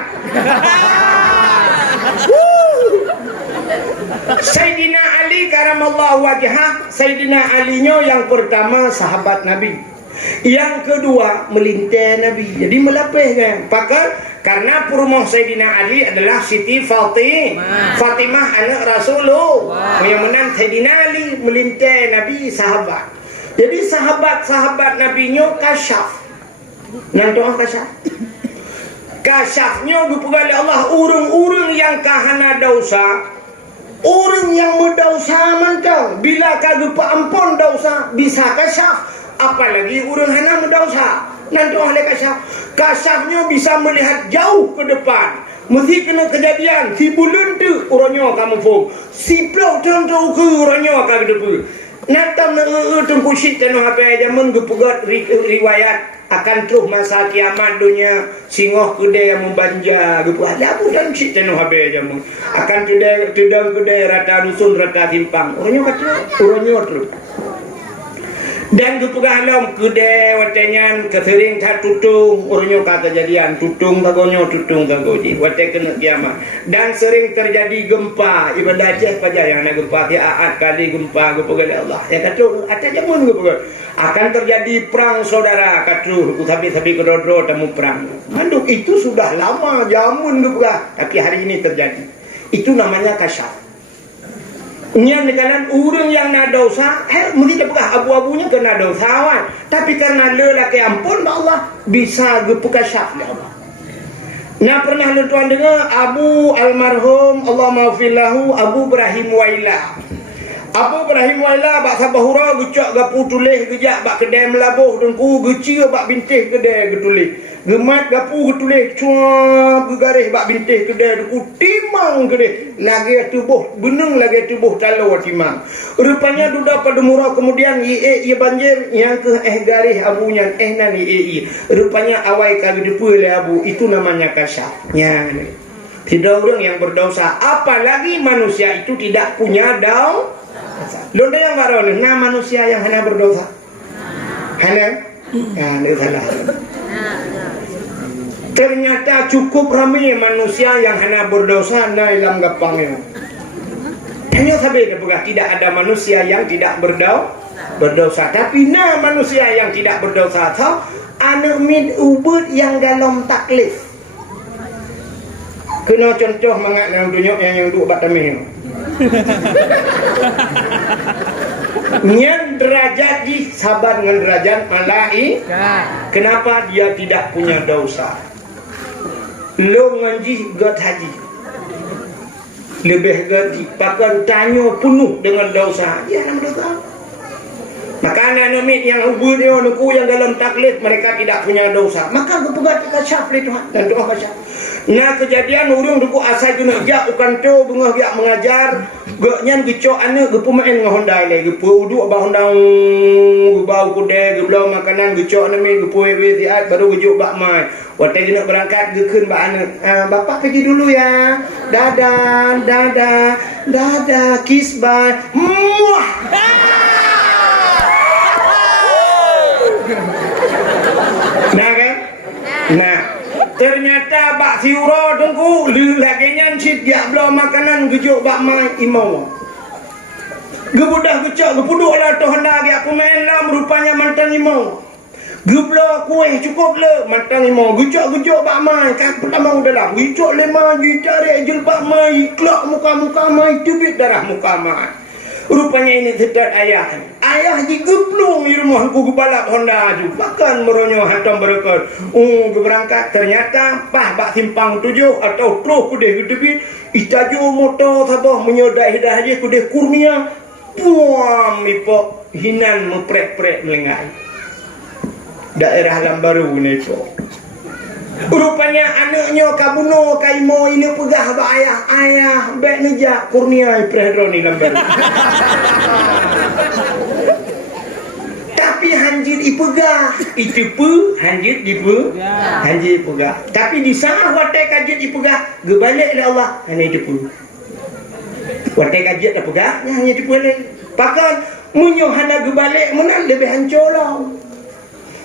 Sayyidina Ali karamallahu wajhah, Sayyidina Ali-nya yang pertama sahabat Nabi. Yang kedua melintai Nabi. Jadi melapihnya. Maka karena rumah Sayyidina Ali adalah Siti Fatimah anak Rasulullah. Yang menang Sayyidina Ali melintai Nabi sahabat. Jadi sahabat-sahabat Nabi-nya kasyaf. Nang doa kasyaf. Kasyafnya dipegali Allah urung-urung yang kahana dosa. Orang yang berdosa mantau bila kagak ampun dosa bisa kasyaf. Apalagi orang hana mendosa nanti oleh kasyafnya bisa melihat jauh ke depan mesti kena kejadian si bulan tu orangnya kamu fong si blok tentu ke orangnya kamu depan natam tunggu sit tenu apa aja menggepegat riwayat akan terus masa kiamat dunia singoh kedai yang membanja gepu ada pun dan sit tenu apa aja akan kedai rata dusun rata timpang orangnya terus dan kepegalam kedai watenyan kesering tak tutung orangnya kata kejadian tutung kagonyo waten kena kiamat dan sering terjadi gempa ibadah Aceh saja yang nak gempa tiaat kali gempa kepegalam Allah ya kata ada jamun kepegalam akan terjadi perang saudara kata sabi kedodro temu perang manduk itu sudah lama jamun kepegalam tapi hari ini terjadi itu namanya kasyaf. Nya kalian urang yang nak dosa, mesti cepegah abu-abunya kena dosawan. Tapi karena lelaki ampun Allah bisa gepuka syaf ya Allah. Nah pernah lu tuan dengar Abu almarhum Allah maafillahu Abu Ibrahim Wailah. Abu Ibrahim Wailah bak sabahura gecak gapu tulis gejak bak kedai melabuh dengku geci bak bintih kedai getulih. gemat gapu tulis cuap gegaris bak bintih kedai duku timang kedai lagi tubuh benung lagi tubuh kalau timang rupanya duda pada murah kemudian ia banjir yang ke garis abunya nan rupanya awai kagak dipul abu itu namanya kasyaf ya tidak orang yang berdosa apalagi manusia itu tidak punya dosa londa yang baru nah manusia yang hanya berdosa hanya ini salah. Ternyata cukup ramai manusia yang hanya berdosa na ilam gapangnya. Hanya sahaja bukan tidak ada manusia yang tidak berdosa. Tapi na manusia yang tidak berdosa tahu anu min ubud yang dalam taklif. Kena contoh mangat dalam dunia yang duk batamih. Nyan derajat di sabar dengan derajat malaikat. Kenapa dia tidak punya dosa? Lo ngaji gat haji lebih gaji pakai tanya penuh dengan dosa dia nama dosa maka anak numit yang hubur dia nuku yang dalam taklid mereka tidak punya dosa maka berpegat kasyaf li Tuhan dan doa kasyaf nah kejadian urung duku asal kena jak bukan tu bengah biak mengajar gaknyan gecok anak gepumain ngahondai le gepu uduk ba hondang bau kude geblau makanan gecok nami gepu wesiat baru gejuk bak mai waktu kena berangkat gekeun ba anak bapak pergi dulu ya dadah dadah dadah kiss bye muah nah kan nah ternyata bak siura tengku lagi nyansit dia belum makanan gejuk bak mai imau gebudah gecak gepuduk lah tu hendak dia aku main lah rupanya mantan imau geblo kuih cukup le mantan imau gecak bak mai kan pertama udah lah gecak lema cari ajul bak mai klak muka mai tubit darah muka mai rupanya ini sedat ayah digeblung di rumah ku balap Honda ju makan meronyo hantam berkat berangkat ternyata pah bak simpang 7 atau terus kude tepi itaju motor sabah menyodai dah je kude kurnia puam ipok hinan memprek-prek melengai daerah Lambaru ni po rupanya anaknya kabuno kaimo ini pegah bak ayah bek nejak kurnia iprehro ni Lambaru tapi hanjit ipegah itu pu hanjit ipegah tapi di sana watai kajit ipegah gebalik oleh Allah hanya itu pu watai kajit ipegah hanya itu pu pakan munyo hana gebalik menan lebih hancur lah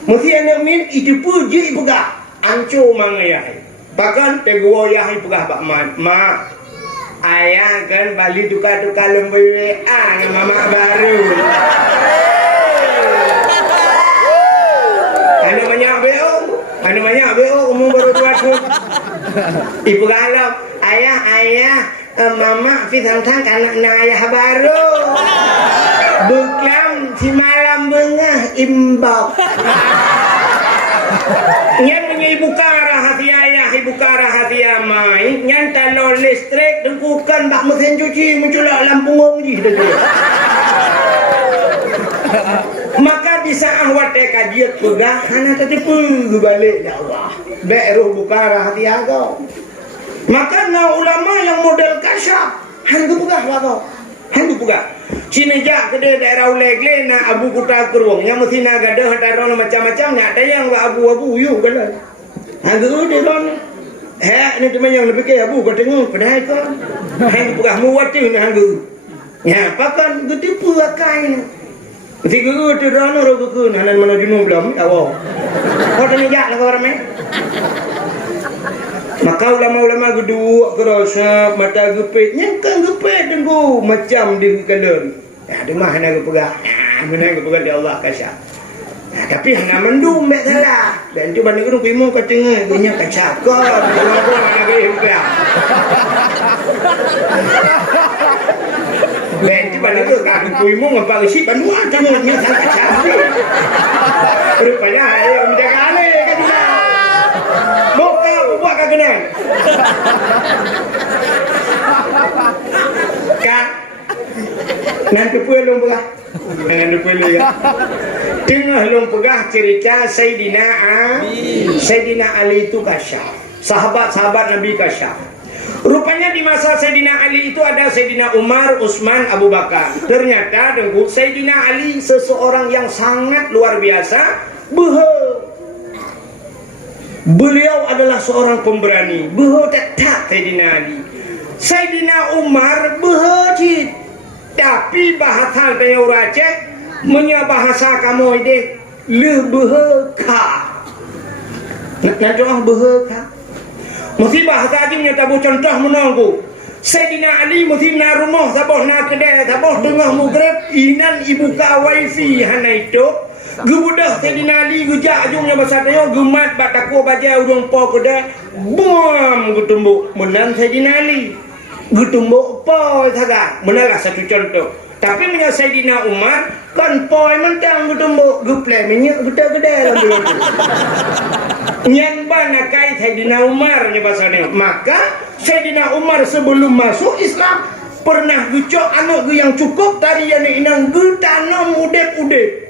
mesti anak min itu pu je ipegah hancur mangayah pakan teguo yah ipegah bak mak ayah kan balik tukar-tukar lembu WA dengan mamak baru Anu banyak beo umur baru tua ibu galau ayah mama pisang-pisang anak ayah baru bukan si malam bengah imbau nyan punya ibu kara hati ayah ibu kara hati amai nyan talon listrik dengkukan bak mesin cuci muncullah lampu ngomji maka di saat wadah kajian pegah hana tertipu balik ya Allah beruh bukara hati agak maka na ulama yang model kasyaf hantu pegah wadah hantu pegah Cinaja kedai daerah ulegle na abu kuta keruang yang mesti na gadah hataron macam-macam nak tayang abu-abu yuk kan hantu dia don ni teman yang lebih kaya abu kau tengok pedai kau hantu pegah muat tu hantu ya pakan getipu akai si guru tu rano ro guru hanan mana junung belum awak kau tanya jak lah kau ramai maka ulama-ulama gedua kerasa mata gepit nyangkan gepit dengku macam di kalon ya demah hana gepegah mana gepegah di Allah kasih tapi hana mendung mek salah dan tu banding guru kimo ka tengah banyak kacak kau hana gepegah ben tu banding guru ka kimo ngapa si banua tengah nya kacak rupanya ayo menjaga ale kan buka buat kagenan kan nanti pulang buka nanti pulang ya Tengah long pegah cerita Sayyidina Ali itu kasyaf. Sahabat-sahabat Nabi kasyaf. Rupanya di masa Sayyidina Ali itu ada Sayyidina Umar, Utsman, Abu Bakar. Ternyata dengku Sayyidina Ali seseorang yang sangat luar biasa. Beliau adalah seorang pemberani. Tetap Sayyidina Ali. Sayyidina Umar behajit. Tapi bahasa tanya Aceh menya bahasa kamu ide lebehka. Nak doa behka. Mesti bahasa aja punya tabu contoh menunggu. Sayyidina Ali mesti na rumah sabah na kedai sabah tengah maghrib inan ibu ka wifi hana itu. Gebudah Sayyidina Ali gejak ajungnya bahasa dia gemat bataku baja urang po kedai. Bom getumbuk menan Sayyidina Ali. Getumbuk po saga. Menalah satu contoh. Tapi punya Sayyidina Umar kan poi mentang getumbuk geplay minyak gede-gede lah. Yang banyak kait Sayyidina Umar ni bahasanya. Maka Sayyidina Umar sebelum masuk Islam pernah gucok anak yang cukup tadi yang inang getanam udep-udep.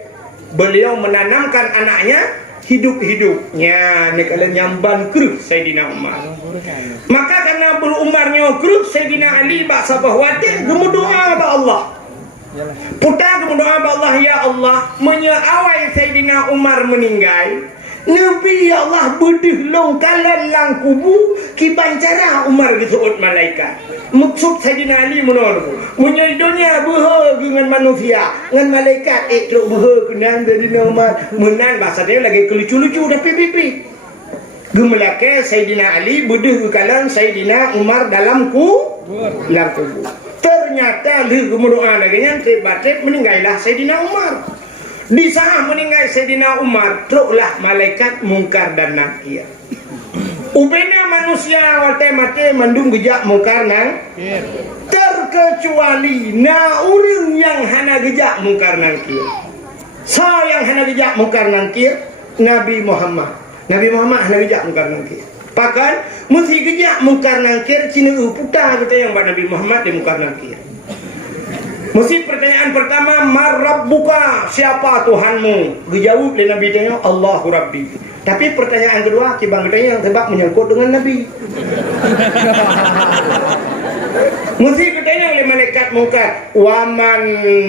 Beliau menanamkan anaknya hidup-hidupnya. Ni kalian nyamban keruk Sayyidina Umar. Maka karena berumarnya keruk Sayyidina Ali bak sabah watin gemudoa ba Allah. Putar gemudoa ba Allah, ya Allah menyeawai Sayyidina Umar meninggal. Nabi ya Allah bedih longkalan lang kubu kibancara Umar disebut malaikat. Maksud Sayyidina Ali menurut menyai dunia beha dengan manusia dengan malaikat itu beha kenang dari Umar menan bahasa dia lagi kelucu-lucu tapi pipi. Gemelake Sayyidina Ali bedih kalan Sayyidina Umar dalam kubu. Ternyata li gemudoa lagi yang tiba-tiba meninggallah Sayyidina Umar. Di sana meninggal Sayyidina Umar, teruklah malaikat mungkar dan nakir. Ubena manusia awal mati mandung gejak mungkar nakir. Terkecuali na urang yang hana gejak mungkar nakir. Yang hana gejak mungkar nakir Nabi Muhammad. Nabi Muhammad hana gejak mungkar nakir. Pakan mesti gejak mungkar nakir cina putar kita yang Nabi Muhammad di mungkar nakir. Mesti pertanyaan pertama, marabbuka, siapa Tuhanmu? Dijawab oleh Nabi tanya, Allahu Rabbi. Tapi pertanyaan kedua, kibang tanya yang sebab menyangkut dengan Nabi. Mesti bertanya oleh malaikat mungkar, waman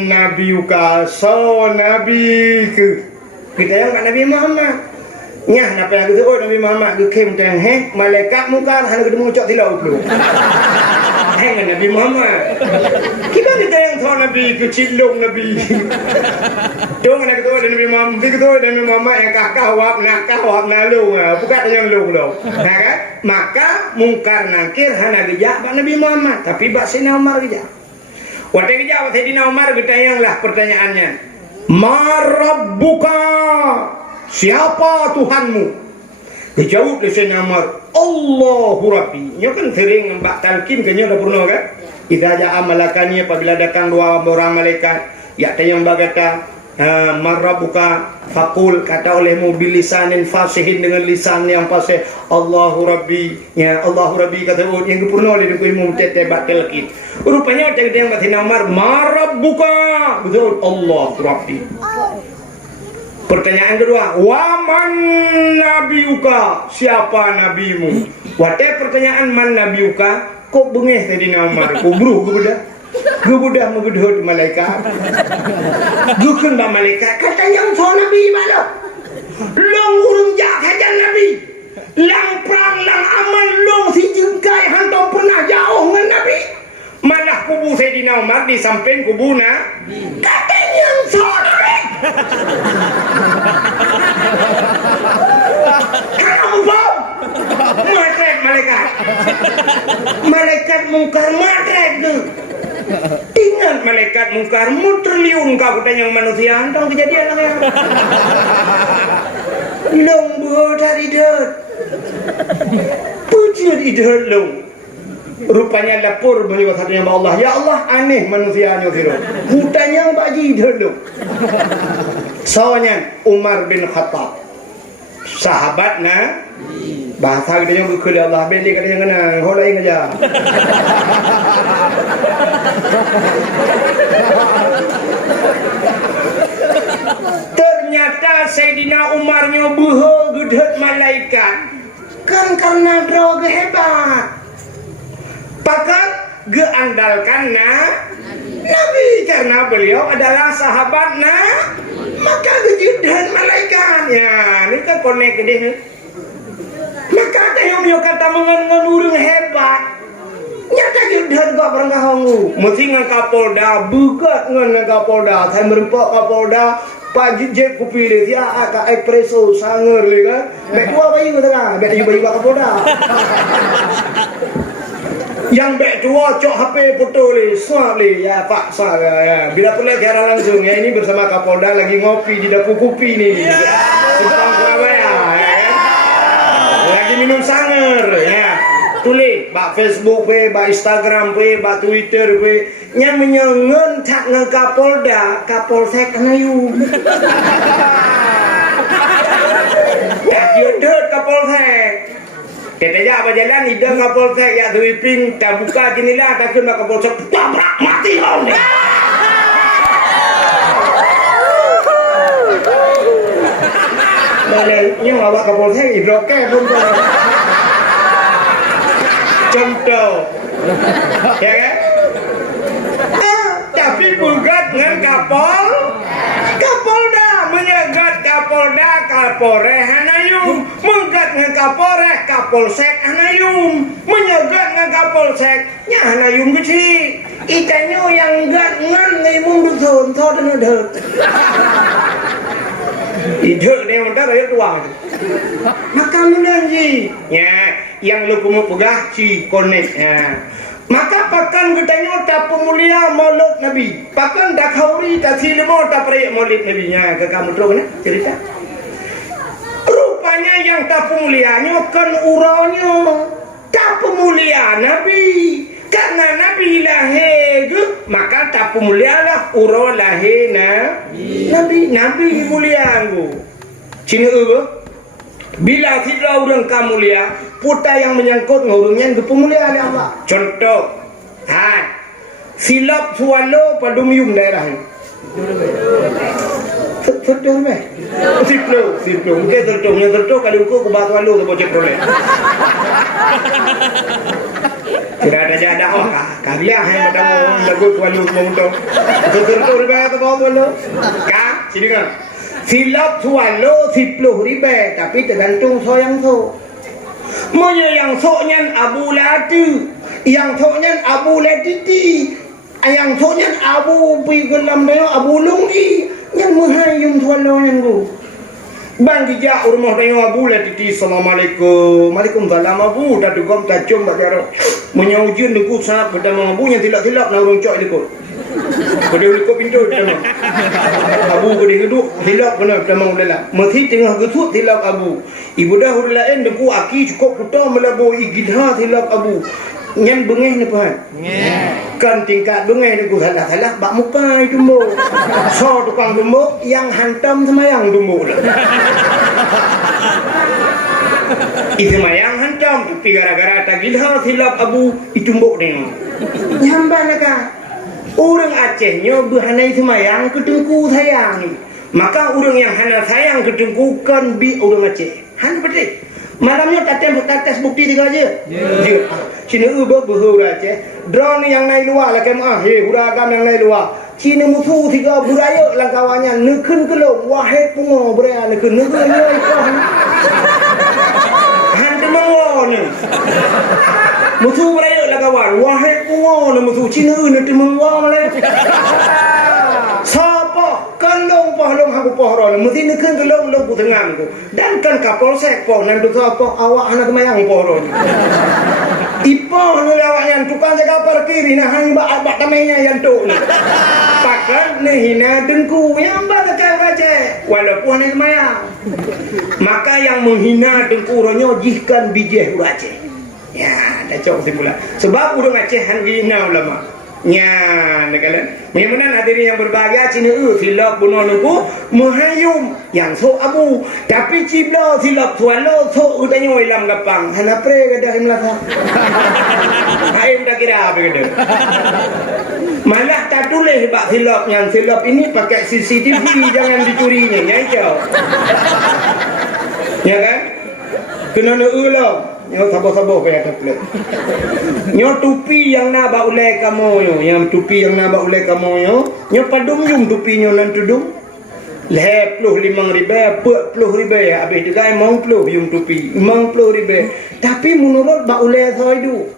nabiyuka, so nabi ke. Kita yang kat Nabi Muhammad. Nyah napa yang kita Nabi Muhammad ke kem tang malaikat mungkar hanya ketemu ucap tilau dulu. Dengan Nabi Muhammad. Kita kita yang tahu Nabi kecilung Nabi. Dong nak kata Nabi Muhammad, kita Nabi Muhammad yang kahwap nalung, bukan yang lung dong. Kan? Maka mungkar nakir hana gejak bak Nabi Muhammad, tapi bak Sayyidina Umar gejak. Waktu gejak bak Sayyidina Umar ditanyanglah pertanyaannya. Marabbuka, siapa Tuhanmu? Dijawab oleh Sayyidina Umar, Allahu Rabbi. Nya kan sering mbak talqin kanya dah pernah kan? Idza ja'a malakani apabila datang dua orang malaikat, ya tayang bagata marabbuka faqul kata olehmu bilisanin fasihin dengan lisan yang fasih Allahu Rabbi. Ya Allahu Rabbi kata yang pernah oleh ilmu tete bat talqin. Rupanya ada yang Sayyidina Umar marabbuka, betul Allahu Rabbi. Pertanyaan kedua, waman nabiuka, siapa nabimu? Wate pertanyaan man nabiuka, kok bengeh Sayyidina Umar? Kubruh gebudah megedhut malaikat. Gukeun ba malaikat, katanya so nabi mana? Long urang jak hajan nabi. Lang perang lang aman long si jengkai hantu pernah jauh dengan nabi. Malah kubu Sayyidina Umar di samping kubu nabi. Katanya so nabi. Kamu bom matret malaikat mungkar matret tu tinggal malaikat mungkar mutriliun kau katanya manusia antong kejadian lah ya long buah dari dot puji di dot long rupanya lapor beliau katanya Allah, ya Allah aneh manusianya kira hutanya baji dulu. Soalnya Umar bin Khattab sahabat na bahasa katanya berkali Allah beli katanya kena holai aja. Ternyata Sayyidina Umarnya buha gedhet malaikat kan karena droga hebat pakat geandalkan Nabi karena beliau adalah sahabatnya maka gedhet malaikat ya ini kan konek gede maka kayak kata mengen urang hebat nyata gedhet gak pernah hongu mesti ngan Kapolda bugat ngan Kapolda saya merempak Kapolda Pak Jek kupilih dia agak espresso sanger le kan bek dua bayi tengah bek bayi Kapolda yang bek dua cok HP foto le swap le ya Pak swap ya bila perlu cara langsung ya ini bersama Kapolda lagi ngopi di dapur kopi nih Sepang Surabaya ya lagi minum sanger ya tulis bak Facebook we, bak Instagram we, bak Twitter we, nya menyengen tak nge Kapolda, Kapolsek anayu. Ya jodoh Kapolsek. Keteja apa jalan ida Kapolsek ya sweeping, tak buka jendela tak kena Kapolsek, tabrak mati kau ni. Boleh, nya awak Kapolsek hidroke pun tu. Contoh ya kan tapi bugat dengan Kapolda menyegat Kapolda Kapolres Hanayum menggat dengan Kapolres Kapolsek Hanayum menyegat dengan Kapolsek nya Hanayum kecil ikannya yang gat ngan ngimung dusun thod ngedet ide dia mudah raya tuang maka menjanji ya yang lu kumuk pegah ci konek ya maka pakan gedanya tak pemulia maulid Nabi pakan dak hauri tak silmo tak peraya maulid Nabi nya ke kamu tahu kan cerita rupanya yang tak pemulianya kan uranya tak pemulia Nabi karena Nabi lahir maka tak pemulialah uro lahir Nabi mulia anggu cina bila tidak orang kamulia puta yang menyangkut ngurungnya ke pemuliaan Allah contoh silap sualo pada mium daerah ini tertung meh siplo mungkin tertung kali ukur ke batu alu ke bocor proleh tidak ada jada karya yang pada mau lagu kualu mau untuk tertung riba atau batu alu sini kan silap sualo siplo riba tapi tergantung so yang so monya yang so nyan Abu Lati yang so nyan Abu Latiti yang so nyan Abu Pigelam Deo Abu Lungi yang menghayum sualo yang go bang dijak rumah Deo Abu Latiti Assalamualaikum Waalaikumsalam Abu dah dugam tajum bakar monya ujian deku sahab berdamang Abu yang tilak-tilak na urung cok dekut kode uliko pintu tama Abu kode geduk tilak benar tama udahlah mesti tengah getut tilak Abu ibu dah urlain deku aki cukup putar melabo igidha tilak Abu nyen bengeh ni pahan kan tingkat bengeh deku salah bak muka itu mo so tukang dumbo yang hantam semayang dumbo itu mayang hantam tapi gara-gara tak gidha tilak Abu itu mbok ni nyambah nak orang Acehnya berhanai semayang ketengku sayang ni maka orang yang hana sayang ketengku kan bi orang Aceh hana betul malamnya tates bukti tiga aja je Cina berhur Aceh drone yang naik luar lah kemah huragam yang naik luar Cina musuh tiga buraya lang kawannya nekun kelong wahai pungo beraya nekun ikon hana mengonya musuh beraya lah kawan wahai pungo na musuh Cina nanti menguang le siapa kalong pahlong aku pohron mesti nekun kelong ku tengah ku dan kan Kapolsek po nanti siapa awak anak kemayang pohron ipo nu awak yang tukang jaga parkir nah hang bak tamenya yang tu pakan hina dengku yang bakal baca walaupun ini kemayang maka yang menghina dengkuronyo jihkan bijih Aceh ya dah cok simpulan sebab urang Aceh hangina ulama nya nekalan memang hadirin yang berbahagia Cina silap bunuh nuku menghayum yang so Abu tapi cibla silap sualo so udanya ilam gapang hana pre gadah imlasa haim dah kira apa gadah Malah tak tulis bak silap yang silap ini pakai CCTV jangan dicurinya nyai. Ya kan? Kena nak ulang. Nyo sabar-sabar payah tak. Nyo tupi yang nak bak ulai kamu yo, yang tupi yang nak bak ulai kamu yo, nyo padum jum tupi nyo nan tudung. Leh puluh 5,000, 40,000 habis juga 50 yung tupi. 50,000. Tapi menurut bak ulai saya itu